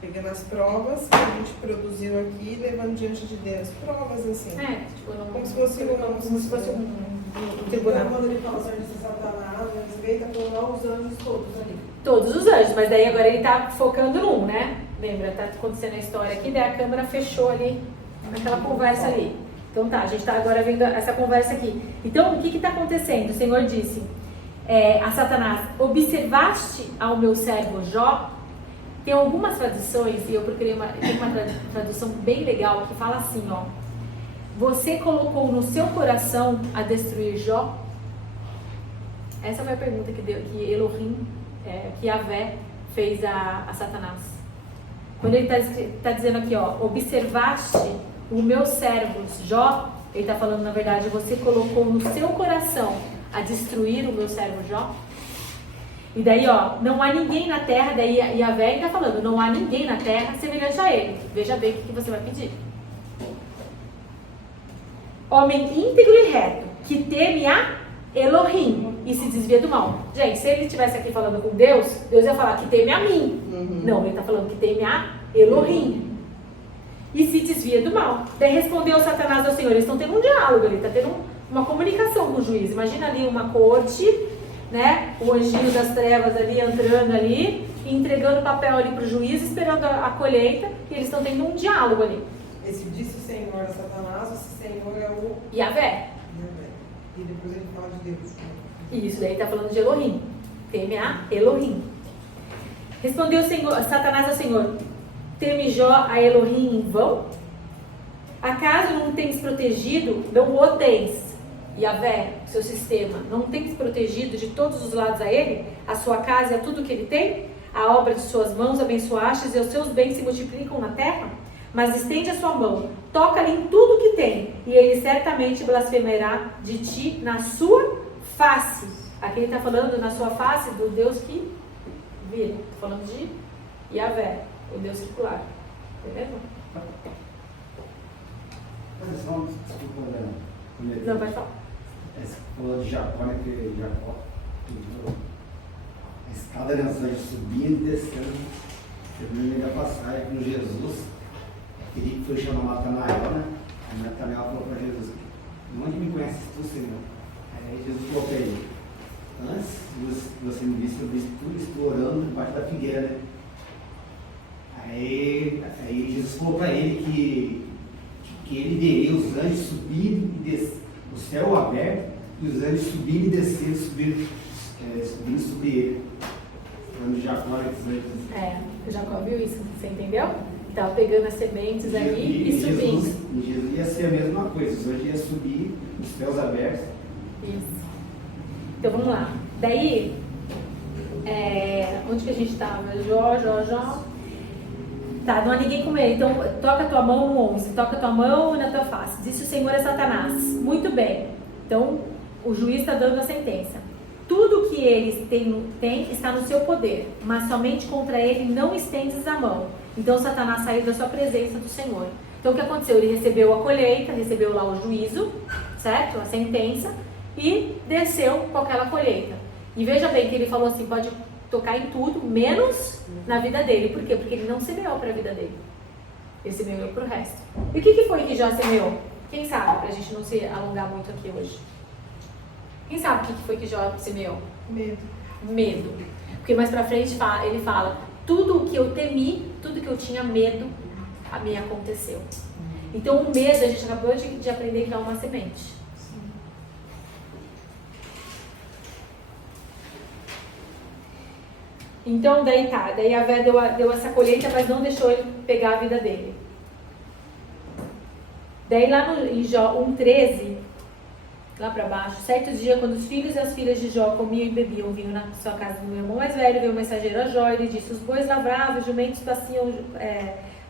pegando as provas que a gente produziu aqui e levando diante de Deus, provas assim. É, tipo, Como se fosse um tribunal. Quando ele fala assim, de Satanás, ele veio, tá falando os anjos todos ali. Todos os anjos, mas daí agora ele tá focando num, né? Lembra, tá acontecendo a história aqui, daí a câmera fechou ali, naquela conversa ali. Então tá, a gente tá agora vendo essa conversa aqui. Então, o que que tá acontecendo? O Senhor disse a Satanás, observaste ao meu servo Jó? Tem algumas traduções, e eu procurei uma tradução bem legal, que fala assim, ó. Você colocou no seu coração a destruir Jó? Essa foi a pergunta que Elohim, que Yahvé fez a Satanás. Quando ele está dizendo aqui, ó, observaste o meu servo Jó, ele está falando, na verdade, você colocou no seu coração a destruir o meu servo Jó? E daí, ó, não há ninguém na terra, daí Yahvé está falando, não há ninguém na terra semelhante a ele. Veja bem o que você vai pedir. Homem íntegro e reto, que teme a Elohim e se desvia do mal. Gente, se ele estivesse aqui falando com Deus, Deus ia falar que teme a mim. Uhum. Não, ele está falando que teme a Elohim e se desvia do mal. Daí respondeu Satanás ao Senhor. Eles estão tendo um diálogo, ele está tendo uma comunicação com o juiz. Imagina ali uma corte, né? O anjinho das trevas ali entrando ali, entregando papel ali para o juiz, esperando a colheita, e eles estão tendo um diálogo ali. Esse disse o Senhor a Satanás, esse Senhor é o Yahvé. E depois ele fala de Deus. Isso, daí está falando de Elohim. Teme a Elohim. Respondeu Satanás ao Senhor: teme Jó a Elohim em vão? Acaso não tens protegido, não o tens, Yahvé, seu sistema, não tens protegido de todos os lados a ele, a sua casa e a tudo que ele tem? A obra de suas mãos abençoastes e os seus bens se multiplicam na terra? Mas estende a sua mão, toca-lhe em tudo que tem, e ele certamente blasfemará de ti na sua face. Aqui ele está falando na sua face do Deus que vira. Estou falando de Yahvé, o Deus circular. Entendeu? Mas só, desculpa, né? Não, pode falar. Você falou de Jacó, né? Que Jacó a escada, né? Os anjos subindo e descendo. Terminando a passagem com Jesus. Ele foi chamar Natanael, né? Aí Natanael falou para Jesus: onde me conheces tu, Senhor? Aí Jesus falou para ele: antes de você me visse, eu vi tudo, estou orando debaixo da figueira, né? Aí Jesus falou para ele que ele veria os anjos subirem e descerem, o céu aberto, e os anjos subirem e descerem, subindo sobre ele. Falando de Jacó, O Jacó viu isso, você entendeu? Estava pegando as sementes ali e subindo. Jesus ia ser a mesma coisa, os anjos iam subir, os céus abertos. Isso. Então vamos lá. Daí, onde que a gente estava? Jó. Tá, não há ninguém com ele. Então toca a tua mão no 11, toca a tua mão na tua face. Disse o Senhor a Satanás: muito bem. Então o juiz está dando a sentença. Tudo que eles têm está no seu poder, mas somente contra ele não estendes a mão. Então Satanás saiu da sua presença do Senhor. Então o que aconteceu? Ele recebeu a colheita, recebeu lá o juízo, certo? A sentença, e desceu com aquela colheita. E veja bem que ele falou assim: pode tocar em tudo, menos na vida dele. Por quê? Porque ele não semeou para a vida dele. Ele semeou para o resto. E o que foi que Jó semeou? Quem sabe? Para a gente não se alongar muito aqui hoje. Quem sabe o que foi que Jó semeou? Medo. Porque mais pra frente ele fala: tudo o que eu temi, tudo que eu tinha medo, a mim aconteceu. Então o medo, a gente acabou de aprender que é uma semente. Então daí a Vé deu essa colheita, mas não deixou ele pegar a vida dele. Daí lá em Jó 1,13, lá para baixo: certo dia, quando os filhos e as filhas de Jó comiam e bebiam vinho na sua casa do meu irmão mais velho, veio o mensageiro a Jó, e ele disse: os bois lavravam, os jumentos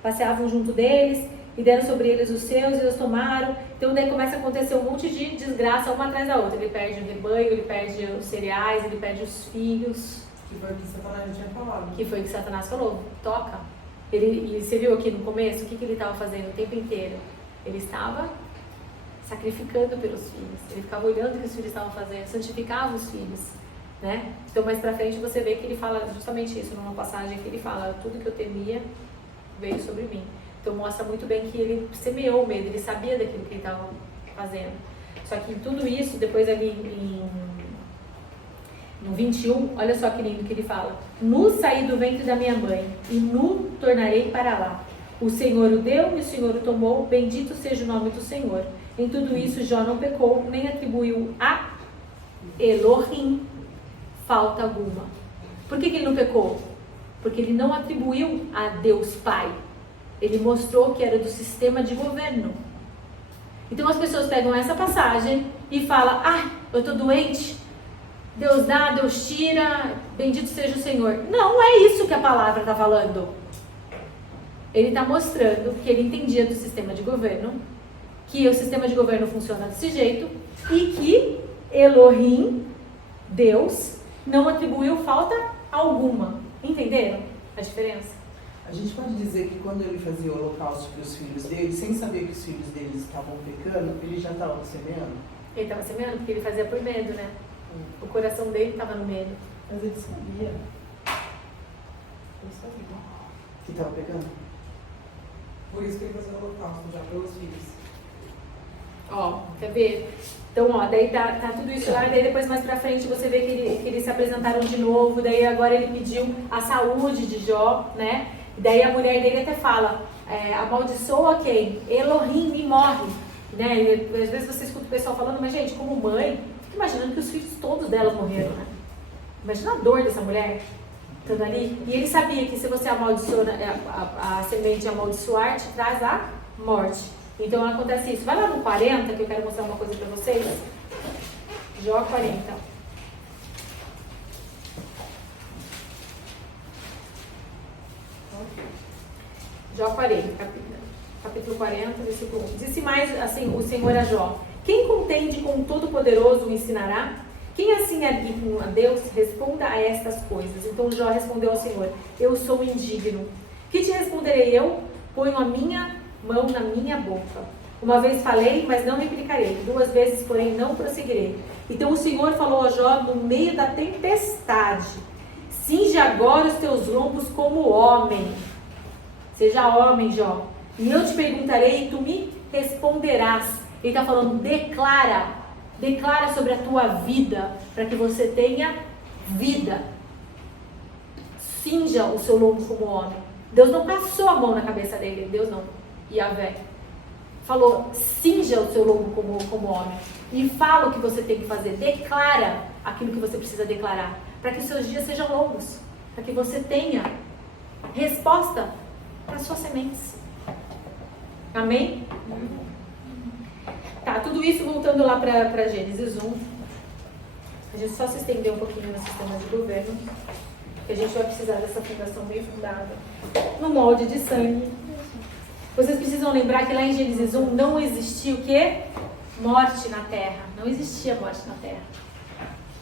passeavam junto deles, e deram sobre eles os seus, e os tomaram. Então daí começa a acontecer um monte de desgraça, uma atrás da outra. Ele perde o rebanho, ele perde os cereais, ele perde os filhos. Que foi o que Satanás tinha falado. Que foi o que Satanás falou: toca. E você viu aqui no começo, o que ele estava fazendo o tempo inteiro? Ele estava sacrificando pelos filhos. Ele ficava olhando o que os filhos estavam fazendo, santificava os filhos, né? Então mais pra frente você vê que ele fala justamente isso, numa passagem que ele fala: tudo que eu temia veio sobre mim. Então mostra muito bem que ele semeou o medo, ele sabia daquilo que ele estava fazendo. Só que tudo isso, depois ali no 21, olha só que lindo que ele fala: nu saí do ventre da minha mãe, e nu tornarei para lá. O Senhor o deu e o Senhor o tomou, bendito seja o nome do Senhor. Em tudo isso Jó não pecou, nem atribuiu a Elohim falta alguma. Por que ele não pecou? Porque ele não atribuiu a Deus Pai. Ele mostrou que era do sistema de governo. Então as pessoas pegam essa passagem e falam: eu estou doente, Deus dá, Deus tira, bendito seja o Senhor. Não é isso que a palavra está falando. Ele está mostrando que ele entendia do sistema de governo, que o sistema de governo funciona desse jeito, e que Elohim, Deus, não atribuiu falta alguma. Entenderam a diferença? A gente pode dizer que quando ele fazia o holocausto para os filhos dele, sem saber que os filhos deles estavam pecando, ele já estava semeando? Ele estava semeando porque ele fazia por medo, né? O coração dele estava no medo. Mas ele sabia. Ele sabia. Que estava pecando? Por isso que ele fazia o holocausto, já pelos filhos. Quer ver? Então, daí tá tudo isso lá, e daí depois mais pra frente você vê que eles se apresentaram de novo, daí agora ele pediu a saúde de Jó, né? E daí a mulher dele até fala: amaldiçoa quem? Elohim, me morre, né? E, às vezes você escuta o pessoal falando: mas gente, como mãe, fica imaginando que os filhos todos delas morreram, né? Imagina a dor dessa mulher estando ali. E ele sabia que se você amaldiçoa a semente amaldiçoar, te traz a morte. Então acontece isso. Vai lá no 40, que eu quero mostrar uma coisa pra vocês. Jó 40. Jó 40, capítulo 40, versículo 1. Disse mais assim o Senhor a Jó: quem contende com o Todo-Poderoso o ensinará? Quem assim ergue a Deus, responda a estas coisas. Então Jó respondeu ao Senhor: eu sou indigno. Que te responderei eu? Ponho a minha mão na minha boca. Uma vez falei, mas não replicarei. 2 vezes, porém, não prosseguirei. Então o Senhor falou a Jó no meio da tempestade: Cinge agora os teus lombos como homem. Seja homem, Jó. E eu te perguntarei e tu me responderás. Ele está falando, declara sobre a tua vida, para que você tenha vida. Cinja o seu lombo como homem. Deus não passou a mão na cabeça dele, Deus não, Yahvé. Falou, cinja o seu lombo como homem. E fala o que você tem que fazer, declara aquilo que você precisa declarar, para que os seus dias sejam longos, para que você tenha resposta para as suas sementes. Amém? Tá, tudo isso voltando lá para Gênesis 1. A gente só se estender um pouquinho no sistema de governo, que a gente vai precisar dessa fundação bem fundada, no molde de sangue. Vocês precisam lembrar que lá em Gênesis 1 não existia o quê? Morte na terra. Não existia morte na terra.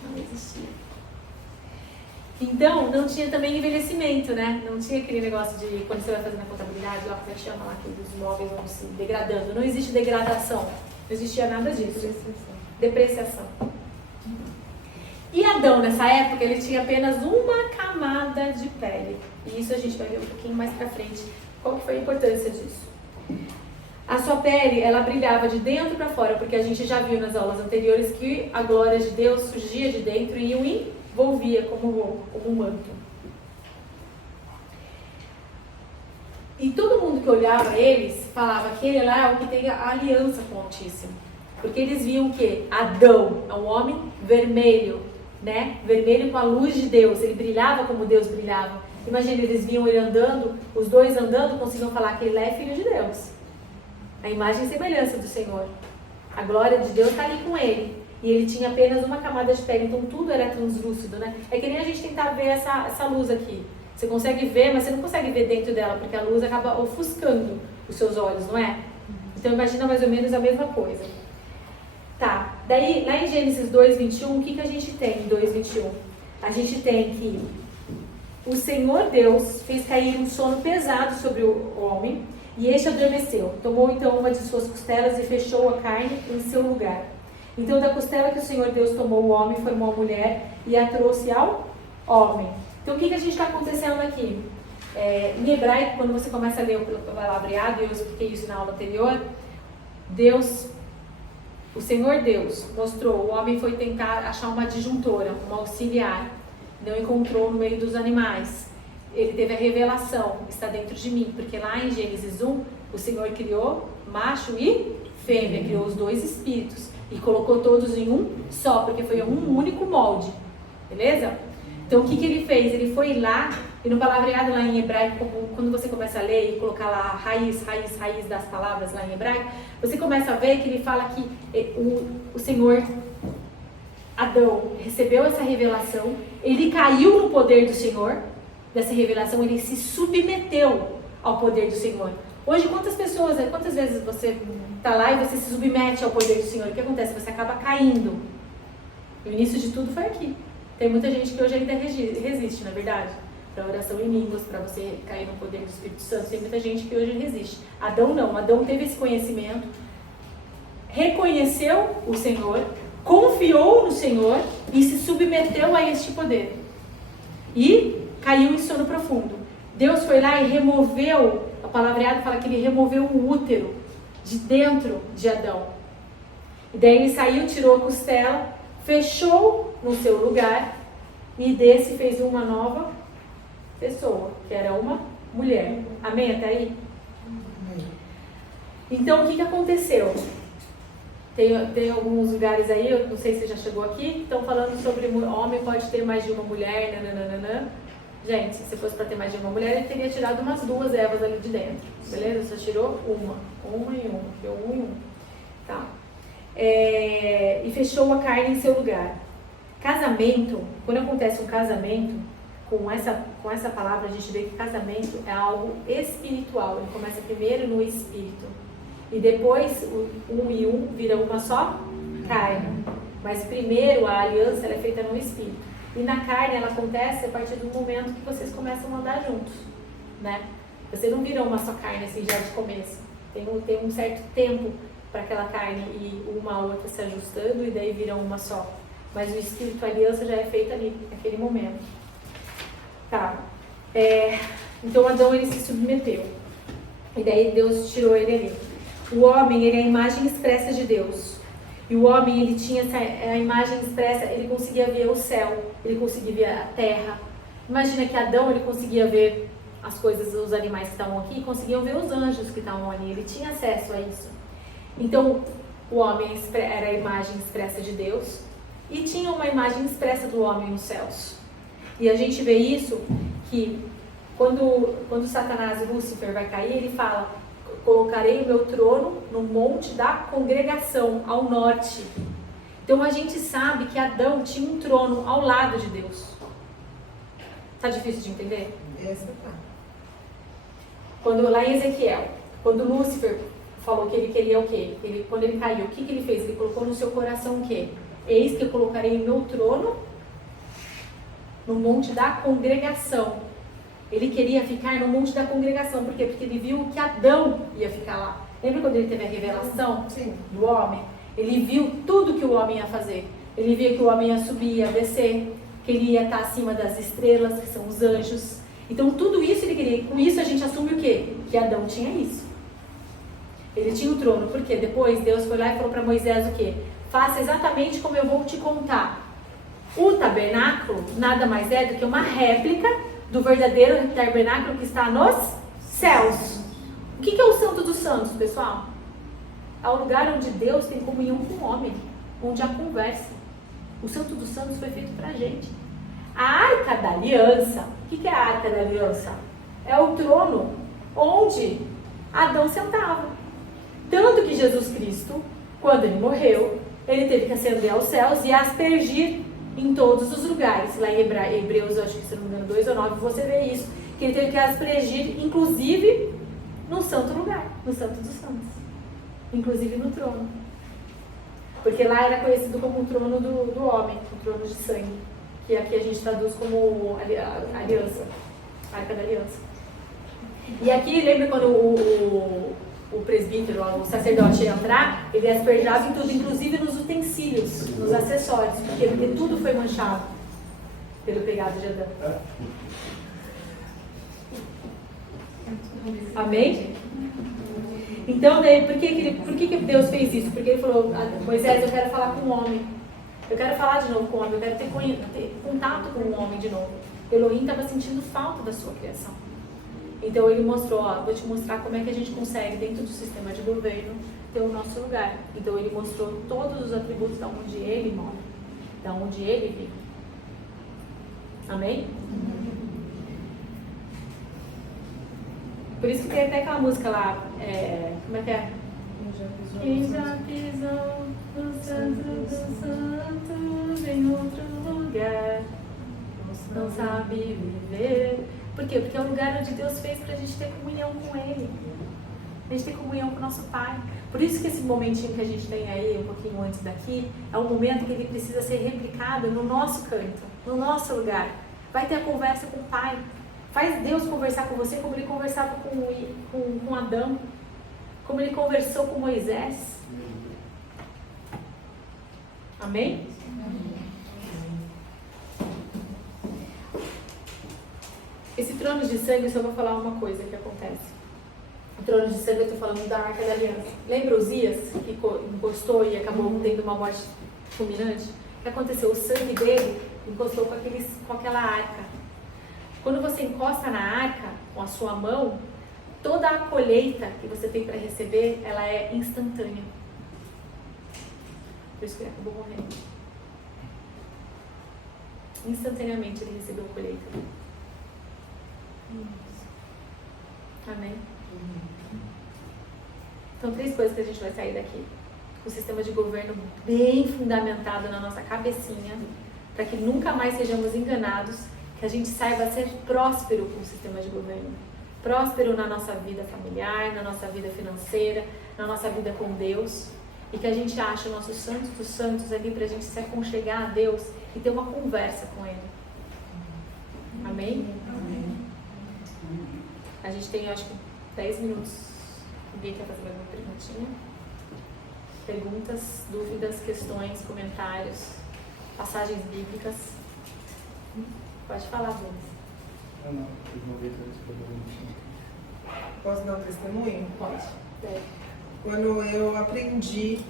Não existia. Então, não tinha também envelhecimento, né? Não tinha aquele negócio de, quando você vai fazendo a contabilidade, ó, como é que chama lá, que os móveis vão se degradando. Não existe degradação. Não existia nada disso. Depreciação. E Adão, nessa época, ele tinha apenas uma camada de pele. E isso a gente vai ver um pouquinho mais pra frente. Qual que foi a importância disso? A sua pele, ela brilhava de dentro para fora, porque a gente já viu nas aulas anteriores que a glória de Deus surgia de dentro e o envolvia como um manto. E todo mundo que olhava eles falava que ele lá é o que tem a aliança com o Altíssimo. Porque eles viam que Adão é um homem vermelho, né? Vermelho com a luz de Deus, ele brilhava como Deus brilhava. Imagina, eles viam ele andando, os dois andando, conseguiam falar que ele é filho de Deus. A imagem e semelhança do Senhor. A glória de Deus está ali com ele. E ele tinha apenas uma camada de pele, então tudo era translúcido, né? É que nem a gente tentar ver essa luz aqui. Você consegue ver, mas você não consegue ver dentro dela, porque a luz acaba ofuscando os seus olhos, não é? Então imagina mais ou menos a mesma coisa. Tá, daí lá em Gênesis 2:21, o que a gente tem em 2:21? A gente tem que o Senhor Deus fez cair um sono pesado sobre o homem, e este adormeceu. Tomou então uma de suas costelas e fechou a carne em seu lugar. Então da costela que o Senhor Deus tomou o homem, formou a mulher e a trouxe ao homem. Então o que a gente está acontecendo aqui? Em hebraico, quando você começa a ler o palavreado, eu expliquei isso na aula anterior, o Senhor Deus mostrou, o homem foi tentar achar uma adjuntora, uma auxiliar, não encontrou no meio dos animais. Ele teve a revelação, está dentro de mim, porque lá em Gênesis 1, o Senhor criou macho e fêmea, criou os dois espíritos e colocou todos em um só, porque foi um único molde, beleza? Então o que ele fez? Ele foi lá, e no palavreado lá em hebraico, quando você começa a ler e colocar lá a raiz das palavras lá em hebraico, você começa a ver que ele fala que o Senhor Adão recebeu essa revelação, ele caiu no poder do Senhor, dessa revelação, ele se submeteu ao poder do Senhor. Hoje, quantas vezes você está lá e você se submete ao poder do Senhor? O que acontece? Você acaba caindo. O início de tudo foi aqui. Tem muita gente que hoje ainda resiste, na verdade, para oração em línguas, para você cair no poder do Espírito Santo. Tem muita gente que hoje resiste. Adão não. Adão teve esse conhecimento, reconheceu o Senhor, confiou no Senhor e se submeteu a este poder. E caiu em sono profundo. Deus foi lá e removeu, a palavreada fala que ele removeu o útero de dentro de Adão. E daí ele saiu, tirou a costela, fechou no seu lugar e desse fez uma nova pessoa, que era uma mulher. Amém? Até aí? Então o que aconteceu? Tem alguns lugares aí, eu não sei se você já chegou aqui, estão falando sobre homem pode ter mais de uma mulher, nananana. Gente, se fosse para ter mais de uma mulher, ele teria tirado umas 2 Evas ali de dentro, beleza? Só tirou uma e uma, tirou um e um. Tá. E fechou a carne em seu lugar. Casamento, quando acontece um casamento, com essa palavra a gente vê que casamento é algo espiritual, ele começa primeiro no espírito. E depois, um e um vira uma só carne. Mas primeiro a aliança ela é feita no espírito. E na carne ela acontece a partir do momento que vocês começam a andar juntos, né? Você não vira uma só carne assim já de começo. Tem um certo tempo para aquela carne e uma a outra se ajustando e daí vira uma só. Mas o espírito, a aliança já é feita ali, naquele momento. Tá. Então Adão, ele se submeteu. E daí Deus tirou ele ali. O homem, ele é a imagem expressa de Deus. E o homem, ele tinha a imagem expressa, ele conseguia ver o céu, ele conseguia ver a terra. Imagina que Adão, ele conseguia ver as coisas, os animais que estavam aqui, e conseguiam ver os anjos que estavam ali. Ele tinha acesso a isso. Então, o homem era a imagem expressa de Deus e tinha uma imagem expressa do homem nos céus. E a gente vê isso que quando Satanás, Lúcifer, vai cair, ele fala: colocarei o meu trono no monte da congregação, ao norte. Então a gente sabe que Adão tinha um trono ao lado de Deus. Tá difícil de entender? Essa tá. Quando lá em Ezequiel, quando Lúcifer falou que ele queria o quê? Quando ele caiu, o que ele fez? Ele colocou no seu coração o quê? Eis que eu colocarei o meu trono no monte da congregação. Ele queria ficar no monte da congregação. Por quê? Porque ele viu que Adão ia ficar lá. Lembra quando ele teve a revelação do homem? Ele viu tudo que o homem ia fazer. Ele via que o homem ia subir, ia descer, que ele ia estar acima das estrelas, que são os anjos. Então tudo isso ele queria. Com isso a gente assume o quê? Que Adão tinha isso. Ele tinha o trono. Por quê? Depois Deus foi lá e falou para Moisés o quê? Faça exatamente como eu vou te contar. O tabernáculo nada mais é do que uma réplica do verdadeiro tabernáculo que está nos céus. O que é o Santo dos Santos, pessoal? É o lugar onde Deus tem comunhão com o homem, onde há conversa. O Santo dos Santos foi feito pra gente. A Arca da Aliança, o que é a Arca da Aliança? É o trono onde Adão sentava. Tanto que Jesus Cristo, quando ele morreu, ele teve que ascender aos céus e aspergir em todos os lugares. Lá em Hebreus, acho que se não me engano, 2 ou 9, você vê isso. Que ele teve que aspergir, inclusive, no santo lugar, no Santo dos Santos. Inclusive no trono. Porque lá era conhecido como o trono do homem, o trono de sangue. Que aqui a gente traduz como aliança, Arca da Aliança. E aqui, lembra quando o presbítero, o sacerdote ia entrar, ele asperjava em tudo, inclusive nos utensílios, nos acessórios, porque tudo foi manchado pelo pecado de Adão. Amém? Então, daí, por que Deus fez isso? Porque ele falou: Moisés, eu quero falar com o homem. Eu quero falar de novo com o homem, eu quero ter contato com o homem de novo. Elohim estava sentindo falta da sua criação. Então ele mostrou: vou te mostrar como é que a gente consegue, dentro do sistema de governo, ter o nosso lugar. Então ele mostrou todos os atributos da onde ele mora, da onde ele vive. Amém? Por isso que tem até aquela música lá, como é que é? Quem já pisou no santo dos santos em outro lugar, não sabe viver. Por quê? Porque é o lugar onde Deus fez para a gente ter comunhão com Ele. A gente ter comunhão com o nosso Pai. Por isso que esse momentinho que a gente tem aí, um pouquinho antes daqui, é um momento que ele precisa ser replicado no nosso canto, no nosso lugar. Vai ter a conversa com o Pai. Faz Deus conversar com você como Ele conversava com Adão, como Ele conversou com Moisés. Amém? Esse trono de sangue, eu só vou falar uma coisa que acontece. O trono de sangue, eu estou falando da Arca da Aliança. Lembra Uzias, que encostou e acabou tendo uma morte fulminante? O que aconteceu? O sangue dele encostou com aquela arca. Quando você encosta na arca com a sua mão, toda a colheita que você tem para receber, ela é instantânea. Por isso que ele acabou morrendo. Instantaneamente ele recebeu a colheita. Amém? Então, 3 coisas que a gente vai sair daqui. O sistema de governo bem fundamentado na nossa cabecinha, para que nunca mais sejamos enganados, que a gente saiba ser próspero com o sistema de governo. Próspero na nossa vida familiar, na nossa vida financeira, na nossa vida com Deus. E que a gente ache o nosso santo dos santos ali para a gente se aconchegar a Deus e ter uma conversa com Ele. Amém? Amém. A gente tem, acho que, 10 minutos. Alguém quer fazer alguma perguntinha? Perguntas, dúvidas, questões, comentários, passagens bíblicas? Pode falar, Bruno. Não, fiz 92 provavelmente. Posso dar um testemunho? Pode. Quando eu aprendi,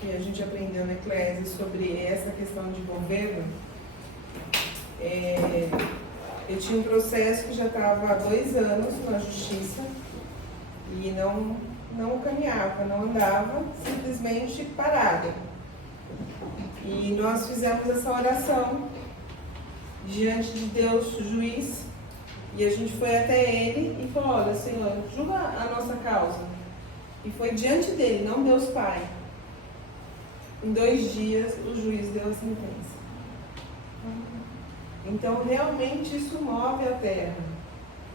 que a gente aprendeu na Eclésia, sobre essa questão de governo, eu tinha um processo que já estava há 2 anos na justiça e não caminhava, não andava, simplesmente parada. E nós fizemos essa oração diante de Deus, juiz, e a gente foi até ele e falou: olha, Senhor, julga a nossa causa. E foi diante dele, não Deus Pai. Em 2 dias, o juiz deu a sentença. Então, realmente, isso move a terra.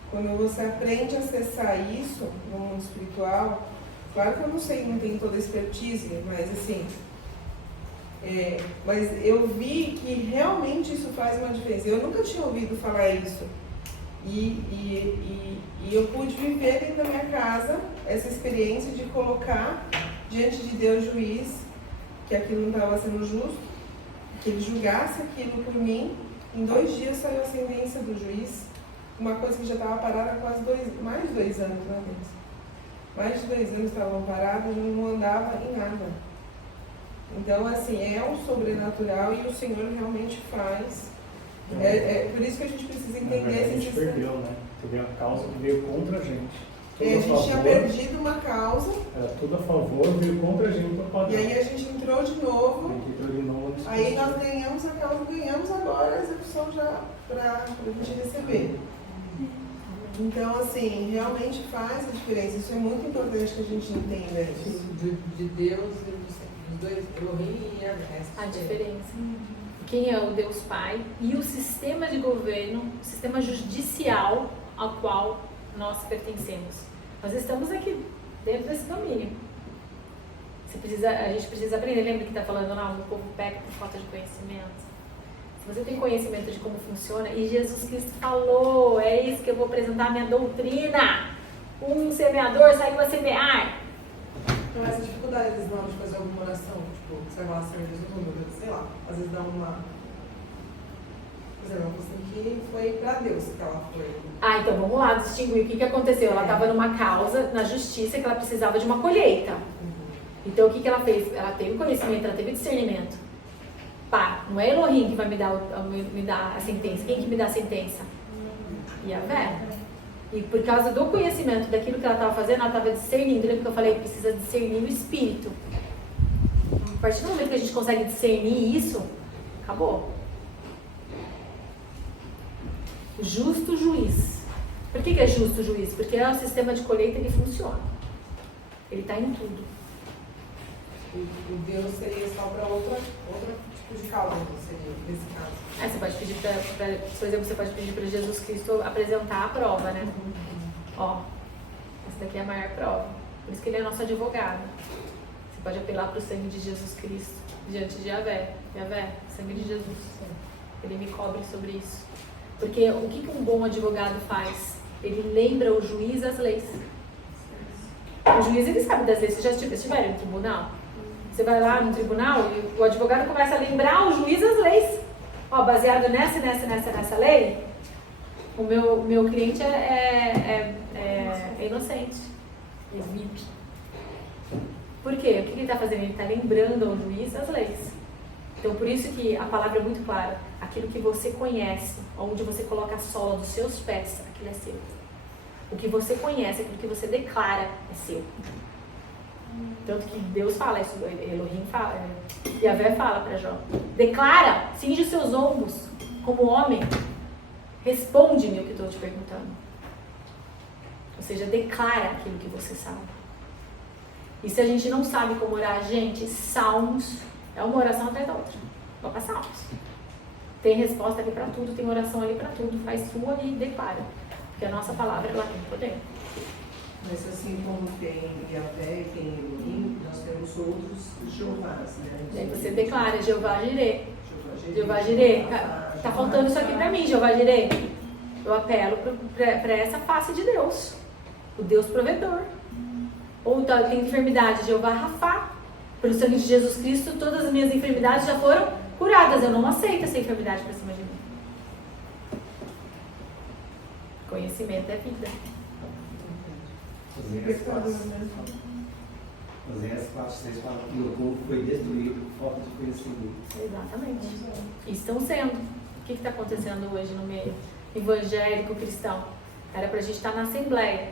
Quando você aprende a acessar isso no mundo espiritual, claro que eu não sei, não tenho toda a expertise, mas assim, mas eu vi que realmente isso faz uma diferença. Eu nunca tinha ouvido falar isso. E eu pude viver dentro da minha casa essa experiência de colocar diante de Deus, juiz, que aquilo não estava sendo justo, que ele julgasse aquilo por mim. Em 2 dias saiu a sentença do juiz, uma coisa que já estava parada há quase mais de 2 anos, né, Deus? Mais de 2 anos estavam parados e não andava em nada. Então, assim, é um sobrenatural e o Senhor realmente faz. Por isso que a gente precisa entender esse A gente perdeu, né? Teve a causa que veio contra a gente. A gente tinha perdido uma causa. Era tudo a favor, veio contra a gente para pagar. E aí a gente entrou de novo. Entrou Aí nós ganhamos a causa, ganhamos agora a execução já para a gente receber. Então, assim, realmente faz a diferença. Isso é muito importante que a gente entenda isso. De Deus e dos dois, Elohim e A diferença. Quem é o Deus Pai e o sistema de governo, o sistema judicial ao qual nós pertencemos. Nós estamos aqui dentro desse domínio. A gente precisa aprender. Lembra que está falando lá, o povo peca por falta de conhecimento? Se você tem conhecimento de como funciona, e Jesus Cristo falou, é isso que eu vou apresentar a minha doutrina. Um semeador saiu a semear. Então essa dificuldade eles dão de fazer alguma oração, tipo, você vai lá, Senhor Jesus, sei lá, às vezes dá uma... Por exemplo, que foi pra Deus que ela foi. Então vamos lá distinguir o que aconteceu. Ela estava numa causa na justiça que ela precisava de uma colheita. Então o que ela fez? Ela teve conhecimento, ela teve discernimento. Pá, não é Elohim que vai me dar a sentença. Quem que me dá a sentença? Yahvé. E por causa do conhecimento daquilo que ela estava fazendo, ela estava discernindo. Lembra que eu falei que precisa discernir o espírito? A partir do momento que a gente consegue discernir isso, acabou. Justo juiz. Por que é justo juiz? Porque o sistema de colheita ele funciona. Ele está em tudo. O Deus seria só para outro tipo de causa, seria nesse caso. Você pode pedir por exemplo, você pode pedir para Jesus Cristo apresentar a prova, né? Ó, essa daqui é a maior prova. Por isso que ele é nosso advogado. Você pode apelar para o sangue de Jesus Cristo diante de Yahvé. Yahvé, sangue de Jesus. Ele me cobre sobre isso. Porque o que um bom advogado faz? Ele lembra o juiz as leis. O juiz, ele sabe das leis. Vocês já estiveram no tribunal? Você vai lá no tribunal e o advogado começa a lembrar o juiz as leis. Ó, baseado nessa lei, o meu cliente é inocente. É VIP. Por quê? O que ele está fazendo? Ele está lembrando ao juiz as leis. Então, por isso que a palavra é muito clara. Aquilo que você conhece, onde você coloca a sola dos seus pés, aquilo é seu. O que você conhece, aquilo que você declara, é seu. Tanto que Deus fala isso, Elohim fala, Yahvé fala para Jó. Declara, cinge os seus ombros, como homem. Responde-me o que estou te perguntando. Ou seja, declara aquilo que você sabe. E se a gente não sabe como orar, gente, salmos é uma oração atrás da outra. Vou para salmos. Tem resposta ali para tudo, tem oração ali para tudo. Faz sua e declara. Porque a nossa palavra, ela tem poder. Mas assim como tem Yahvé e tem Elohim, nós temos outros Jeovás, né? Daí você declara, Jeová Jireh. Jeová Jireh. Tá faltando isso aqui para mim, Jeová Jireh. Eu apelo para essa face de Deus. O Deus provedor. Ou tem enfermidade, Jeová Rafá. Pelo sangue de Jesus Cristo, todas as minhas enfermidades já foram curadas. Eu não aceito essa enfermidade para cima de mim. Conhecimento é vida. Oséias 4:6 fala que o povo foi destruído por falta de conhecimento. Exatamente. E estão sendo. O que está acontecendo hoje no meio evangélico cristão? Era para a gente estar na Assembleia,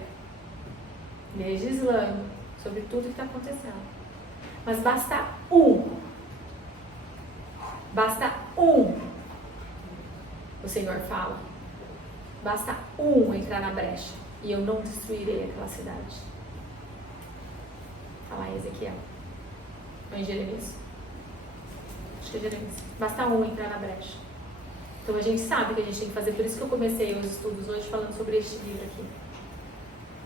legislando sobre tudo que está acontecendo. Mas basta um, o Senhor fala, basta um entrar na brecha e eu não destruirei aquela cidade. Fala em Ezequiel, ou em Jeremias. Acho que é Jeremias. Basta um entrar na brecha. Então a gente sabe que a gente tem que fazer, por isso que eu comecei os estudos hoje falando sobre este livro aqui.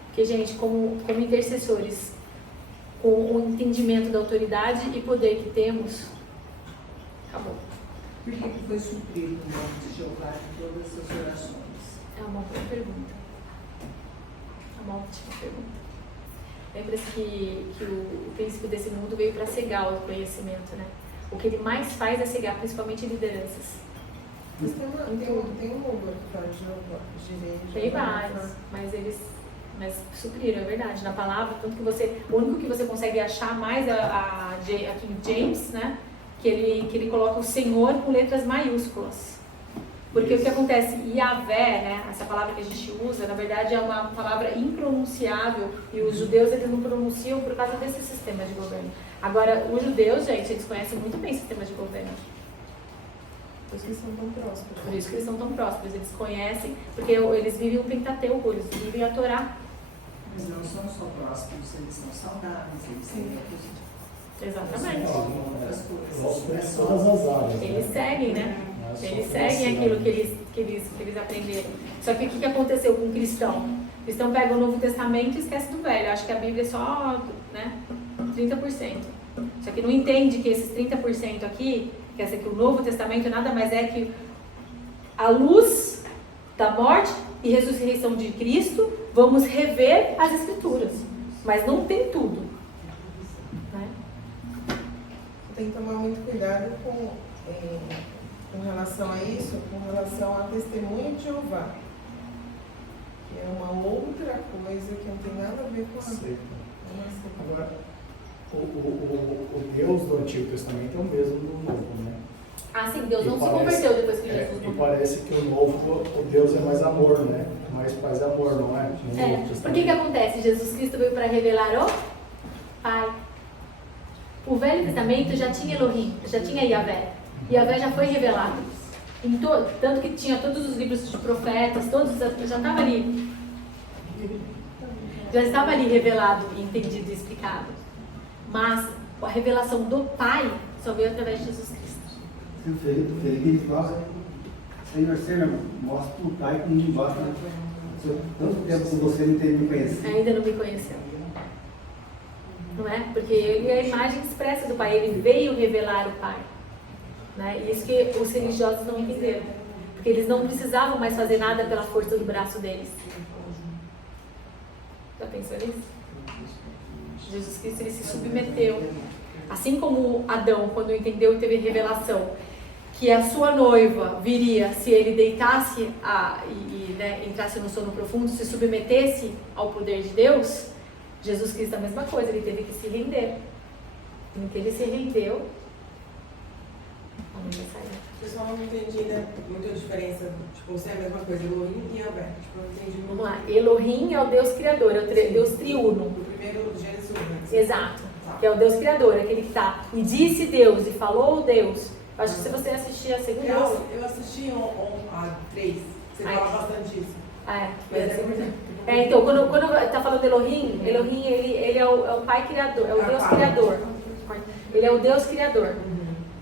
Porque, gente, como intercessores, com o entendimento da autoridade e poder que temos, acabou. Por que foi suprido o nome de Jeová em todas as suas orações? É uma boa pergunta. É uma ótima pergunta. Lembra-se que o príncipe desse mundo veio para cegar o conhecimento, né? O que ele mais faz é cegar, principalmente lideranças. Mas tem um número que fala de Jeová. Tem vários, mas supriram, é verdade. Na palavra, tanto que o único que você consegue achar mais a King James, né? Que ele coloca o Senhor com letras maiúsculas. Porque o que acontece? Yahvé, né? Essa palavra que a gente usa, na verdade é uma palavra impronunciável e os judeus eles não pronunciam por causa desse sistema de governo. Agora, os judeus, gente, eles conhecem muito bem o sistema de governo. Por isso que eles são tão prósperos. Por isso que eles são tão prósperos. Eles conhecem, porque eles vivem o Pentateuco, eles vivem a Torá. Mas não são só próximos, eles são saudáveis, eles têm Exatamente. outras coisas. Todas as áreas. Eles seguem, né? Não é só Eles conhecimento. seguem aquilo que eles aprenderam. Só que o que aconteceu com o cristão? O cristão pega o Novo Testamento e esquece do Velho. Acho que a Bíblia é só, né, 30%. Só que não entende que esses 30% aqui, quer dizer que o Novo Testamento nada mais é que a luz da morte e ressurreição de Cristo, vamos rever as Escrituras. Mas não tem tudo. Né? Tem que tomar muito cuidado com relação a isso, com relação a testemunho de Jeová. Que é uma outra coisa que não tem nada a ver com a Sei. nossa. Agora, o Deus do Antigo Testamento é o mesmo do Novo, né? Ah, sim, Deus não E se parece- converteu depois que Jesus E morreu. parece que o Novo, o Deus é mais amor, né? Mais paz e amor, não é? No Novo Por que Testamento. acontece? Jesus Cristo veio para revelar o Pai. O Velho Testamento já tinha Elohim, já tinha Yahvé. Yahvé já foi revelado. Tanto que tinha todos os livros de profetas, todos já estava ali. Já estava ali revelado, entendido e explicado. Mas a revelação do Pai só veio através de Jesus Cristo. O Felipe fala, Senhor, mostra o Pai que não me basta. Se eu tanto tempo com você não tem me conhecido. Ainda não me conheceu. Não é? Porque ele é a imagem expressa do Pai. Ele veio revelar o Pai. Né? E isso que os religiosos não entenderam. Porque eles não precisavam mais fazer nada pela força do braço deles. Já pensou nisso? Jesus Cristo ele se submeteu. Assim como Adão, quando entendeu e teve revelação que a sua noiva viria se ele deitasse né, entrasse no sono profundo, se submetesse ao poder de Deus, Jesus Cristo é a mesma coisa, ele teve que se render. No que ele se rendeu, a noiva saiu. Pessoal, eu não entendi, né? Muita diferença. Tipo, se é a mesma coisa, Elohim e Yahvé. Tipo, eu não entendi muito. Vamos lá, Elohim é o Deus criador, é o Deus triuno. O primeiro Gênesis 1, né? Exato, que é o Deus criador, aquele que está. E disse Deus, e falou Deus. Acho que se você assistir a segunda aula. Eu assisti a 3. Você Ai. fala bastante disso. Então, quando está falando Elohim, ele é o Pai Criador, é o Deus Criador. Ele é o Deus Criador.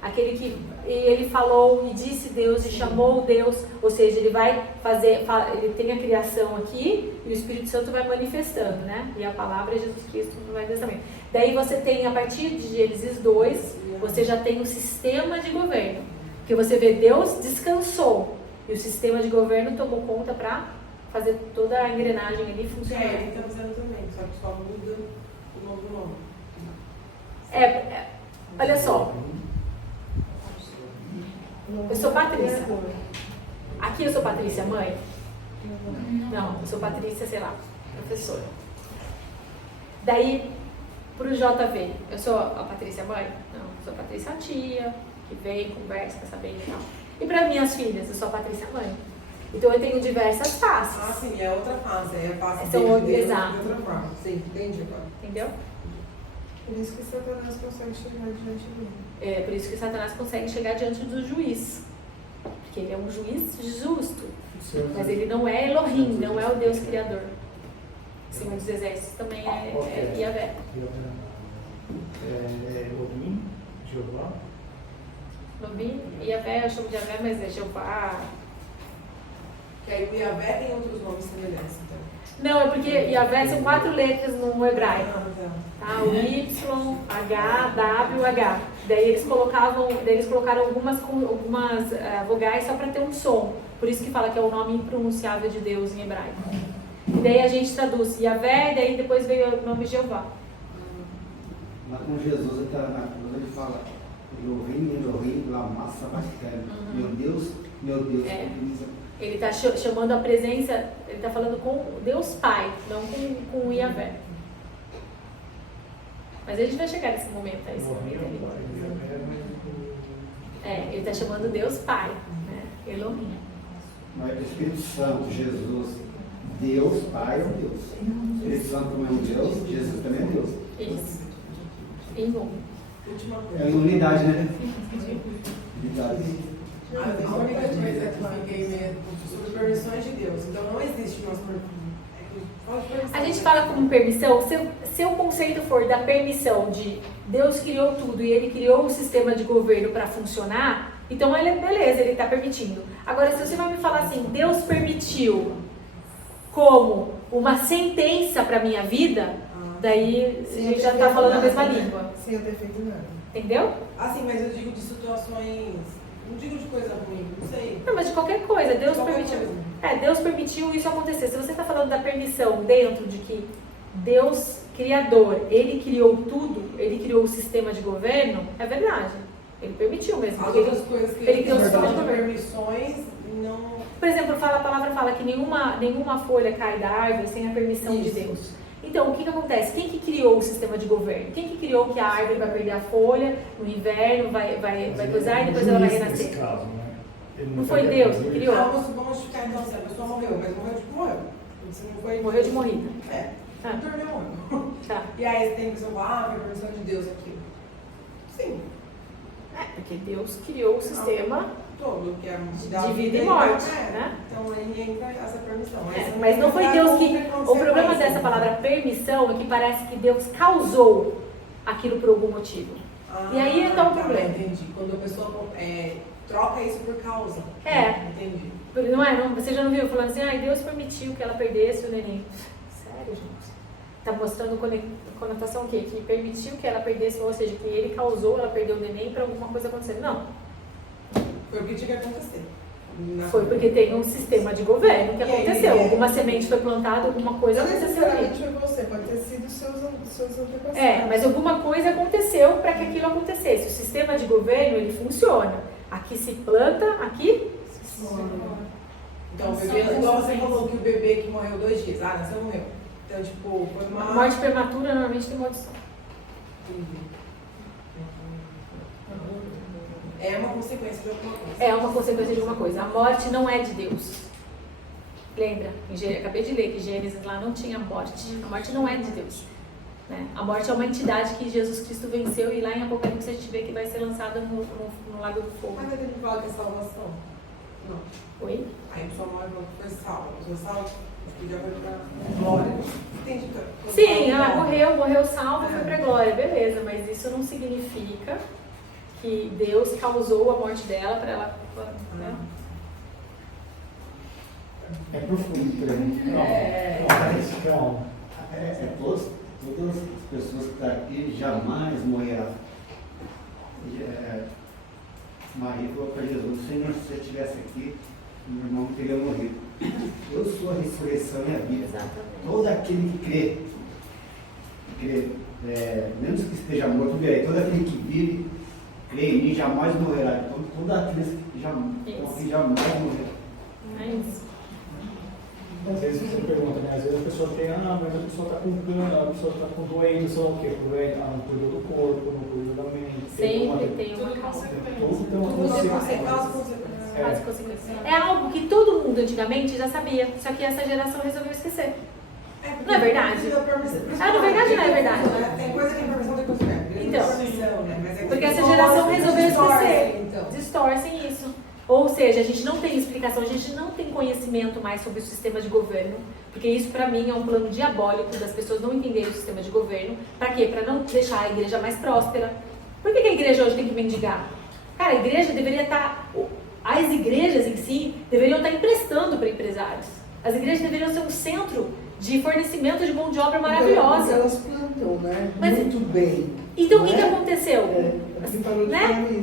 Aquele que ele falou e disse Deus e chamou Deus, ou seja, ele vai fazer, ele tem a criação aqui e o Espírito Santo vai manifestando, né? E a palavra é Jesus Cristo no Velho Testamento. Daí você tem, a partir de Gênesis 2, você já tem o sistema de governo. Porque você vê, Deus descansou e o sistema de governo tomou conta para fazer toda a engrenagem ali funcionar. Ele está fazendo também, só que só muda o novo nome. Olha só, eu sou Patrícia. Aqui eu sou Patrícia, mãe. Não, eu sou Patrícia, sei lá, professora. Daí, pro JV, eu sou a Patrícia mãe? Não, eu sou a Patrícia tia, que vem, conversa, quer saber e tal. E para minhas filhas, eu sou a Patrícia mãe. Então eu tenho diversas faces. Ah, sim, é outra fase. É a face São dele, dele, exato. de outra forma. Sim, entendi agora. Entendeu? Por isso que Satanás consegue chegar diante dele. É por isso que Satanás consegue chegar diante do juiz. Porque ele é um juiz justo. Mas ele não é Elohim, não é o Deus Criador. O Senhor dos Exércitos também é Yahvé. Elohim, Jeová. Lobim, Yahvé, eu chamo de Yahvé, mas é Jeová. Que aí o Yahvé tem outros nomes semelhantes, então. Não, é porque Yahvé são 4 letras no hebraico. Ah, tá. Tá? O Y, H, W, H. Daí eles colocaram algumas vogais só para ter um som. Por isso que fala que é o nome impronunciável de Deus em hebraico. E daí a gente traduz Yahvé, e daí depois veio o nome Jeová. Lá com Jesus, quando ele fala Elohim, Elohim, lama sabachthani. Meu Deus, É. Ele está chamando a presença, ele está falando com Deus Pai, não com o Yahvé. Mas a gente vai chegar nesse momento aí. Ele está chamando Deus Pai, né? Elohim. Mas o Espírito Santo, Jesus, Deus, Pai é um Deus. O Espírito Santo também é um Deus, Jesus também é Deus. Isso. Em um. Última É coisa. unidade, né? Unidade. A única coisa que eu fiquei meio sobre permissões de Deus. Então não existe umas permissões. A gente fala como permissão, se o conceito for da permissão de Deus criou tudo e Ele criou o sistema de governo para funcionar, então beleza, Ele está permitindo. Agora, se você vai me falar assim, Deus permitiu como uma sentença para a minha vida, daí a gente já está falando a mesma língua. Sem eu ter feito nada. Entendeu? Assim, mas eu digo de situações. Não digo de coisa ruim, não sei. Não, mas de qualquer coisa, Deus Qualquer permitiu. coisa. Deus permitiu isso acontecer. Se você está falando da permissão dentro de que Deus, Criador, Ele criou tudo, Ele criou o sistema de governo, é verdade. Ele permitiu mesmo. As Ele, outras coisas que ele criou o sistema são de de governo. permissões, não. Por exemplo, a palavra fala que nenhuma folha cai da árvore sem a permissão de Isso. Deus. Então, o que acontece? Quem que criou o sistema de governo? Quem que criou que a árvore vai perder a folha no inverno, vai coisar e depois ela vai renascer? Nesse caso, né? Ele Não foi Deus que criou? Vamos ficar então assim, a pessoa morreu, mas morreu de morreu. Você não foi. Morreu de morrida. É. Ah. Dormiu, morreu. Tá. E aí você tem que pensar, foi a permissão de Deus aquilo. Sim. Porque Deus criou o sistema Todo, que é de vida e morte, né? Então aí entra essa permissão. Mas não foi Deus que... O problema dessa palavra permissão é que parece que Deus causou aquilo por algum motivo. E aí então o problema. Entendi. Quando a pessoa troca isso por causa. Entendi. Não, você já não viu falando assim, Deus permitiu que ela perdesse o neném. Sério, gente? Tá mostrando conotação o quê? Que permitiu que ela perdesse, ou seja, que ele causou ela perder o neném para alguma coisa acontecer. Não. Foi o que tinha que acontecer. Foi porque tem um sistema de governo que E aí, aconteceu. Alguma semente foi plantada, alguma coisa Não aconteceu ali. necessariamente foi você, pode ter sido seus antepassados. Mas alguma coisa aconteceu para que aquilo acontecesse. O sistema de governo, ele funciona. Aqui se planta, aqui se colhe. Então, o bebê, igual você falou que o bebê que morreu 2 dias, nasceu, morreu. Então, tipo, foi uma... A morte prematura normalmente tem maldição. É uma consequência de alguma coisa. É uma consequência de alguma coisa. A morte não é de Deus. Lembra? Acabei de ler que Gênesis lá não tinha morte. A morte não é de Deus. Né? A morte é uma entidade que Jesus Cristo venceu e lá em Apocalipse a gente vê que vai ser lançada no lago do fogo. Mas ele fala que é salvação. Não. Oi? Aí a pessoa morre e foi salva. A pessoa salva, já foi pra glória. Entendi. Sim, morreu salvo, foi pra glória, beleza, mas isso não significa que Deus causou a morte dela para ela. Né? É profundo para mim. Calma. Todas as pessoas que estão aqui jamais morrerão. Maria falou para Jesus, Senhor, se você estivesse aqui, meu irmão teria morrido. Eu sou a ressurreição e a vida. Exatamente. Todo aquele que crê, menos que esteja morto, virei. Todo aquele que vive, crê em mim, jamais morrerá. Então, toda aqueles que jamais morrerão. É isso. Às vezes você pergunta, né? Às vezes a pessoa tem, mas a pessoa está com câncer, a pessoa está com doença, sei lá o quê, doente, não cuidou do corpo, não cuidou da mente. Sempre tem uma Tudo causa. Tudo tem uma Tudo tem consequência. consequências. As consequências. É algo que todo mundo antigamente já sabia, só que essa geração resolveu esquecer. Não é verdade? Ah, na verdade não é verdade. Tem coisa que é permissão, tem coisa que não é. Então, porque essa geração resolveu esquecer. Distorcem isso. Ou seja, a gente não tem explicação, a gente não tem conhecimento mais sobre o sistema de governo, porque isso para mim é um plano diabólico das pessoas não entenderem o sistema de governo. Para quê? Para não deixar a igreja mais próspera. Por que a igreja hoje tem que mendigar? Cara, a igreja deveria estar... As igrejas em si deveriam estar emprestando para empresários. As igrejas deveriam ser um centro de fornecimento de mão de obra maravilhosa. Elas plantam, né? Mas, muito bem. Então o que aconteceu? Né?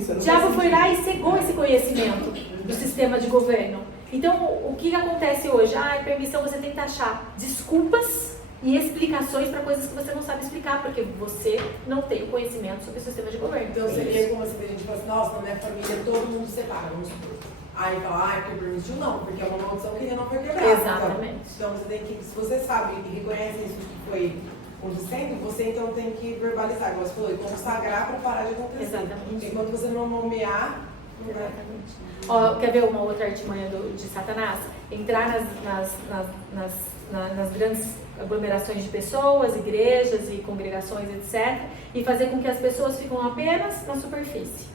O diabo foi lá e cegou esse conhecimento do sistema de governo. Então o que acontece hoje? Permissão, você tenta achar desculpas e explicações para coisas que você não sabe explicar, porque você não tem o conhecimento sobre o sistema de governo. Então seria como assim, a gente fala assim, nossa, na minha família todo mundo separa, vamos supor. Aí fala, porque permitiu não, porque é uma maldição que ainda não foi quebrada. Exatamente. Então você tem que, se você sabe e reconhece isso que foi acontecendo, você então tem que verbalizar, como você falou, e consagrar para parar de acontecer. Exatamente. Enquanto você não nomear, não vai. Ó, quer ver uma outra artimanha de Satanás? Entrar nas grandes aglomerações de pessoas, igrejas e congregações, etc. E fazer com que as pessoas fiquem apenas na superfície.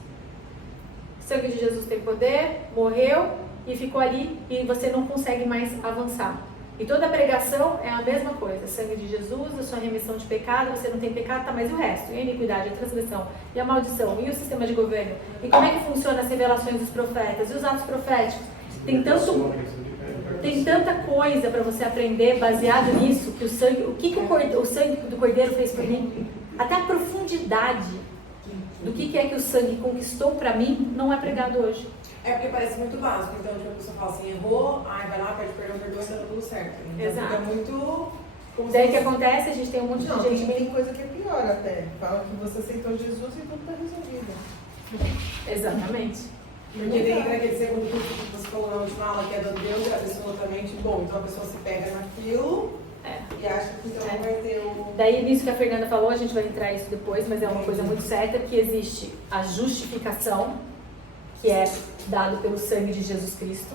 O sangue de Jesus tem poder, morreu e ficou ali e você não consegue mais avançar. E toda a pregação é a mesma coisa. Sangue de Jesus, a sua remissão de pecado, você não tem pecado, tá, mas e o resto? E a iniquidade, a transgressão, e a maldição, e o sistema de governo? E como é que funciona as revelações dos profetas? E os atos proféticos? Tem tanta coisa para você aprender baseado nisso, que o sangue, o sangue do Cordeiro fez por mim, até a profundidade do que é que o sangue conquistou para mim, não é pregado hoje. É porque parece muito básico, então tipo, a pessoa fala assim, errou, vai lá, pede perdão, perdoa e tá tudo certo. Então Exato. fica muito... Daí o que acontece, a gente tem um monte de Não, gente... tem coisa que é pior até. Fala que você aceitou Jesus e tudo está resolvido. Exatamente. Porque dentro daquele segundo curso que você falou na última aula, que é do Deus, é absolutamente bom. Então a pessoa se pega naquilo e acha que então vai ter o... Daí, nisso que a Fernanda falou, a gente vai entrar isso depois, mas é uma coisa muito certa, que existe a justificação, que é dado pelo sangue de Jesus Cristo.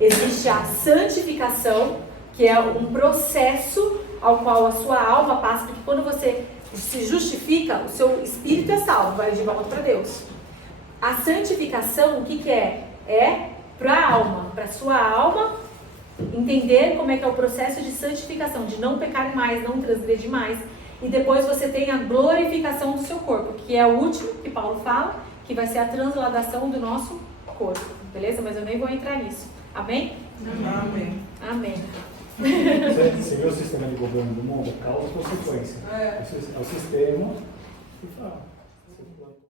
Existe a santificação, que é um processo ao qual a sua alma passa, porque quando você se justifica, o seu espírito é salvo, vai de volta para Deus. A santificação, o que é? É para a alma, para a sua alma entender como é que é o processo de santificação, de não pecar mais, não transgredir mais. E depois você tem a glorificação do seu corpo, que é o último que Paulo fala, que vai ser a transladação do nosso corpo, beleza? Mas eu nem vou entrar nisso. Amém? Amém. Amém. Você vê o sistema de governo do mundo? Causa e consequência. É. É o sistema que fala.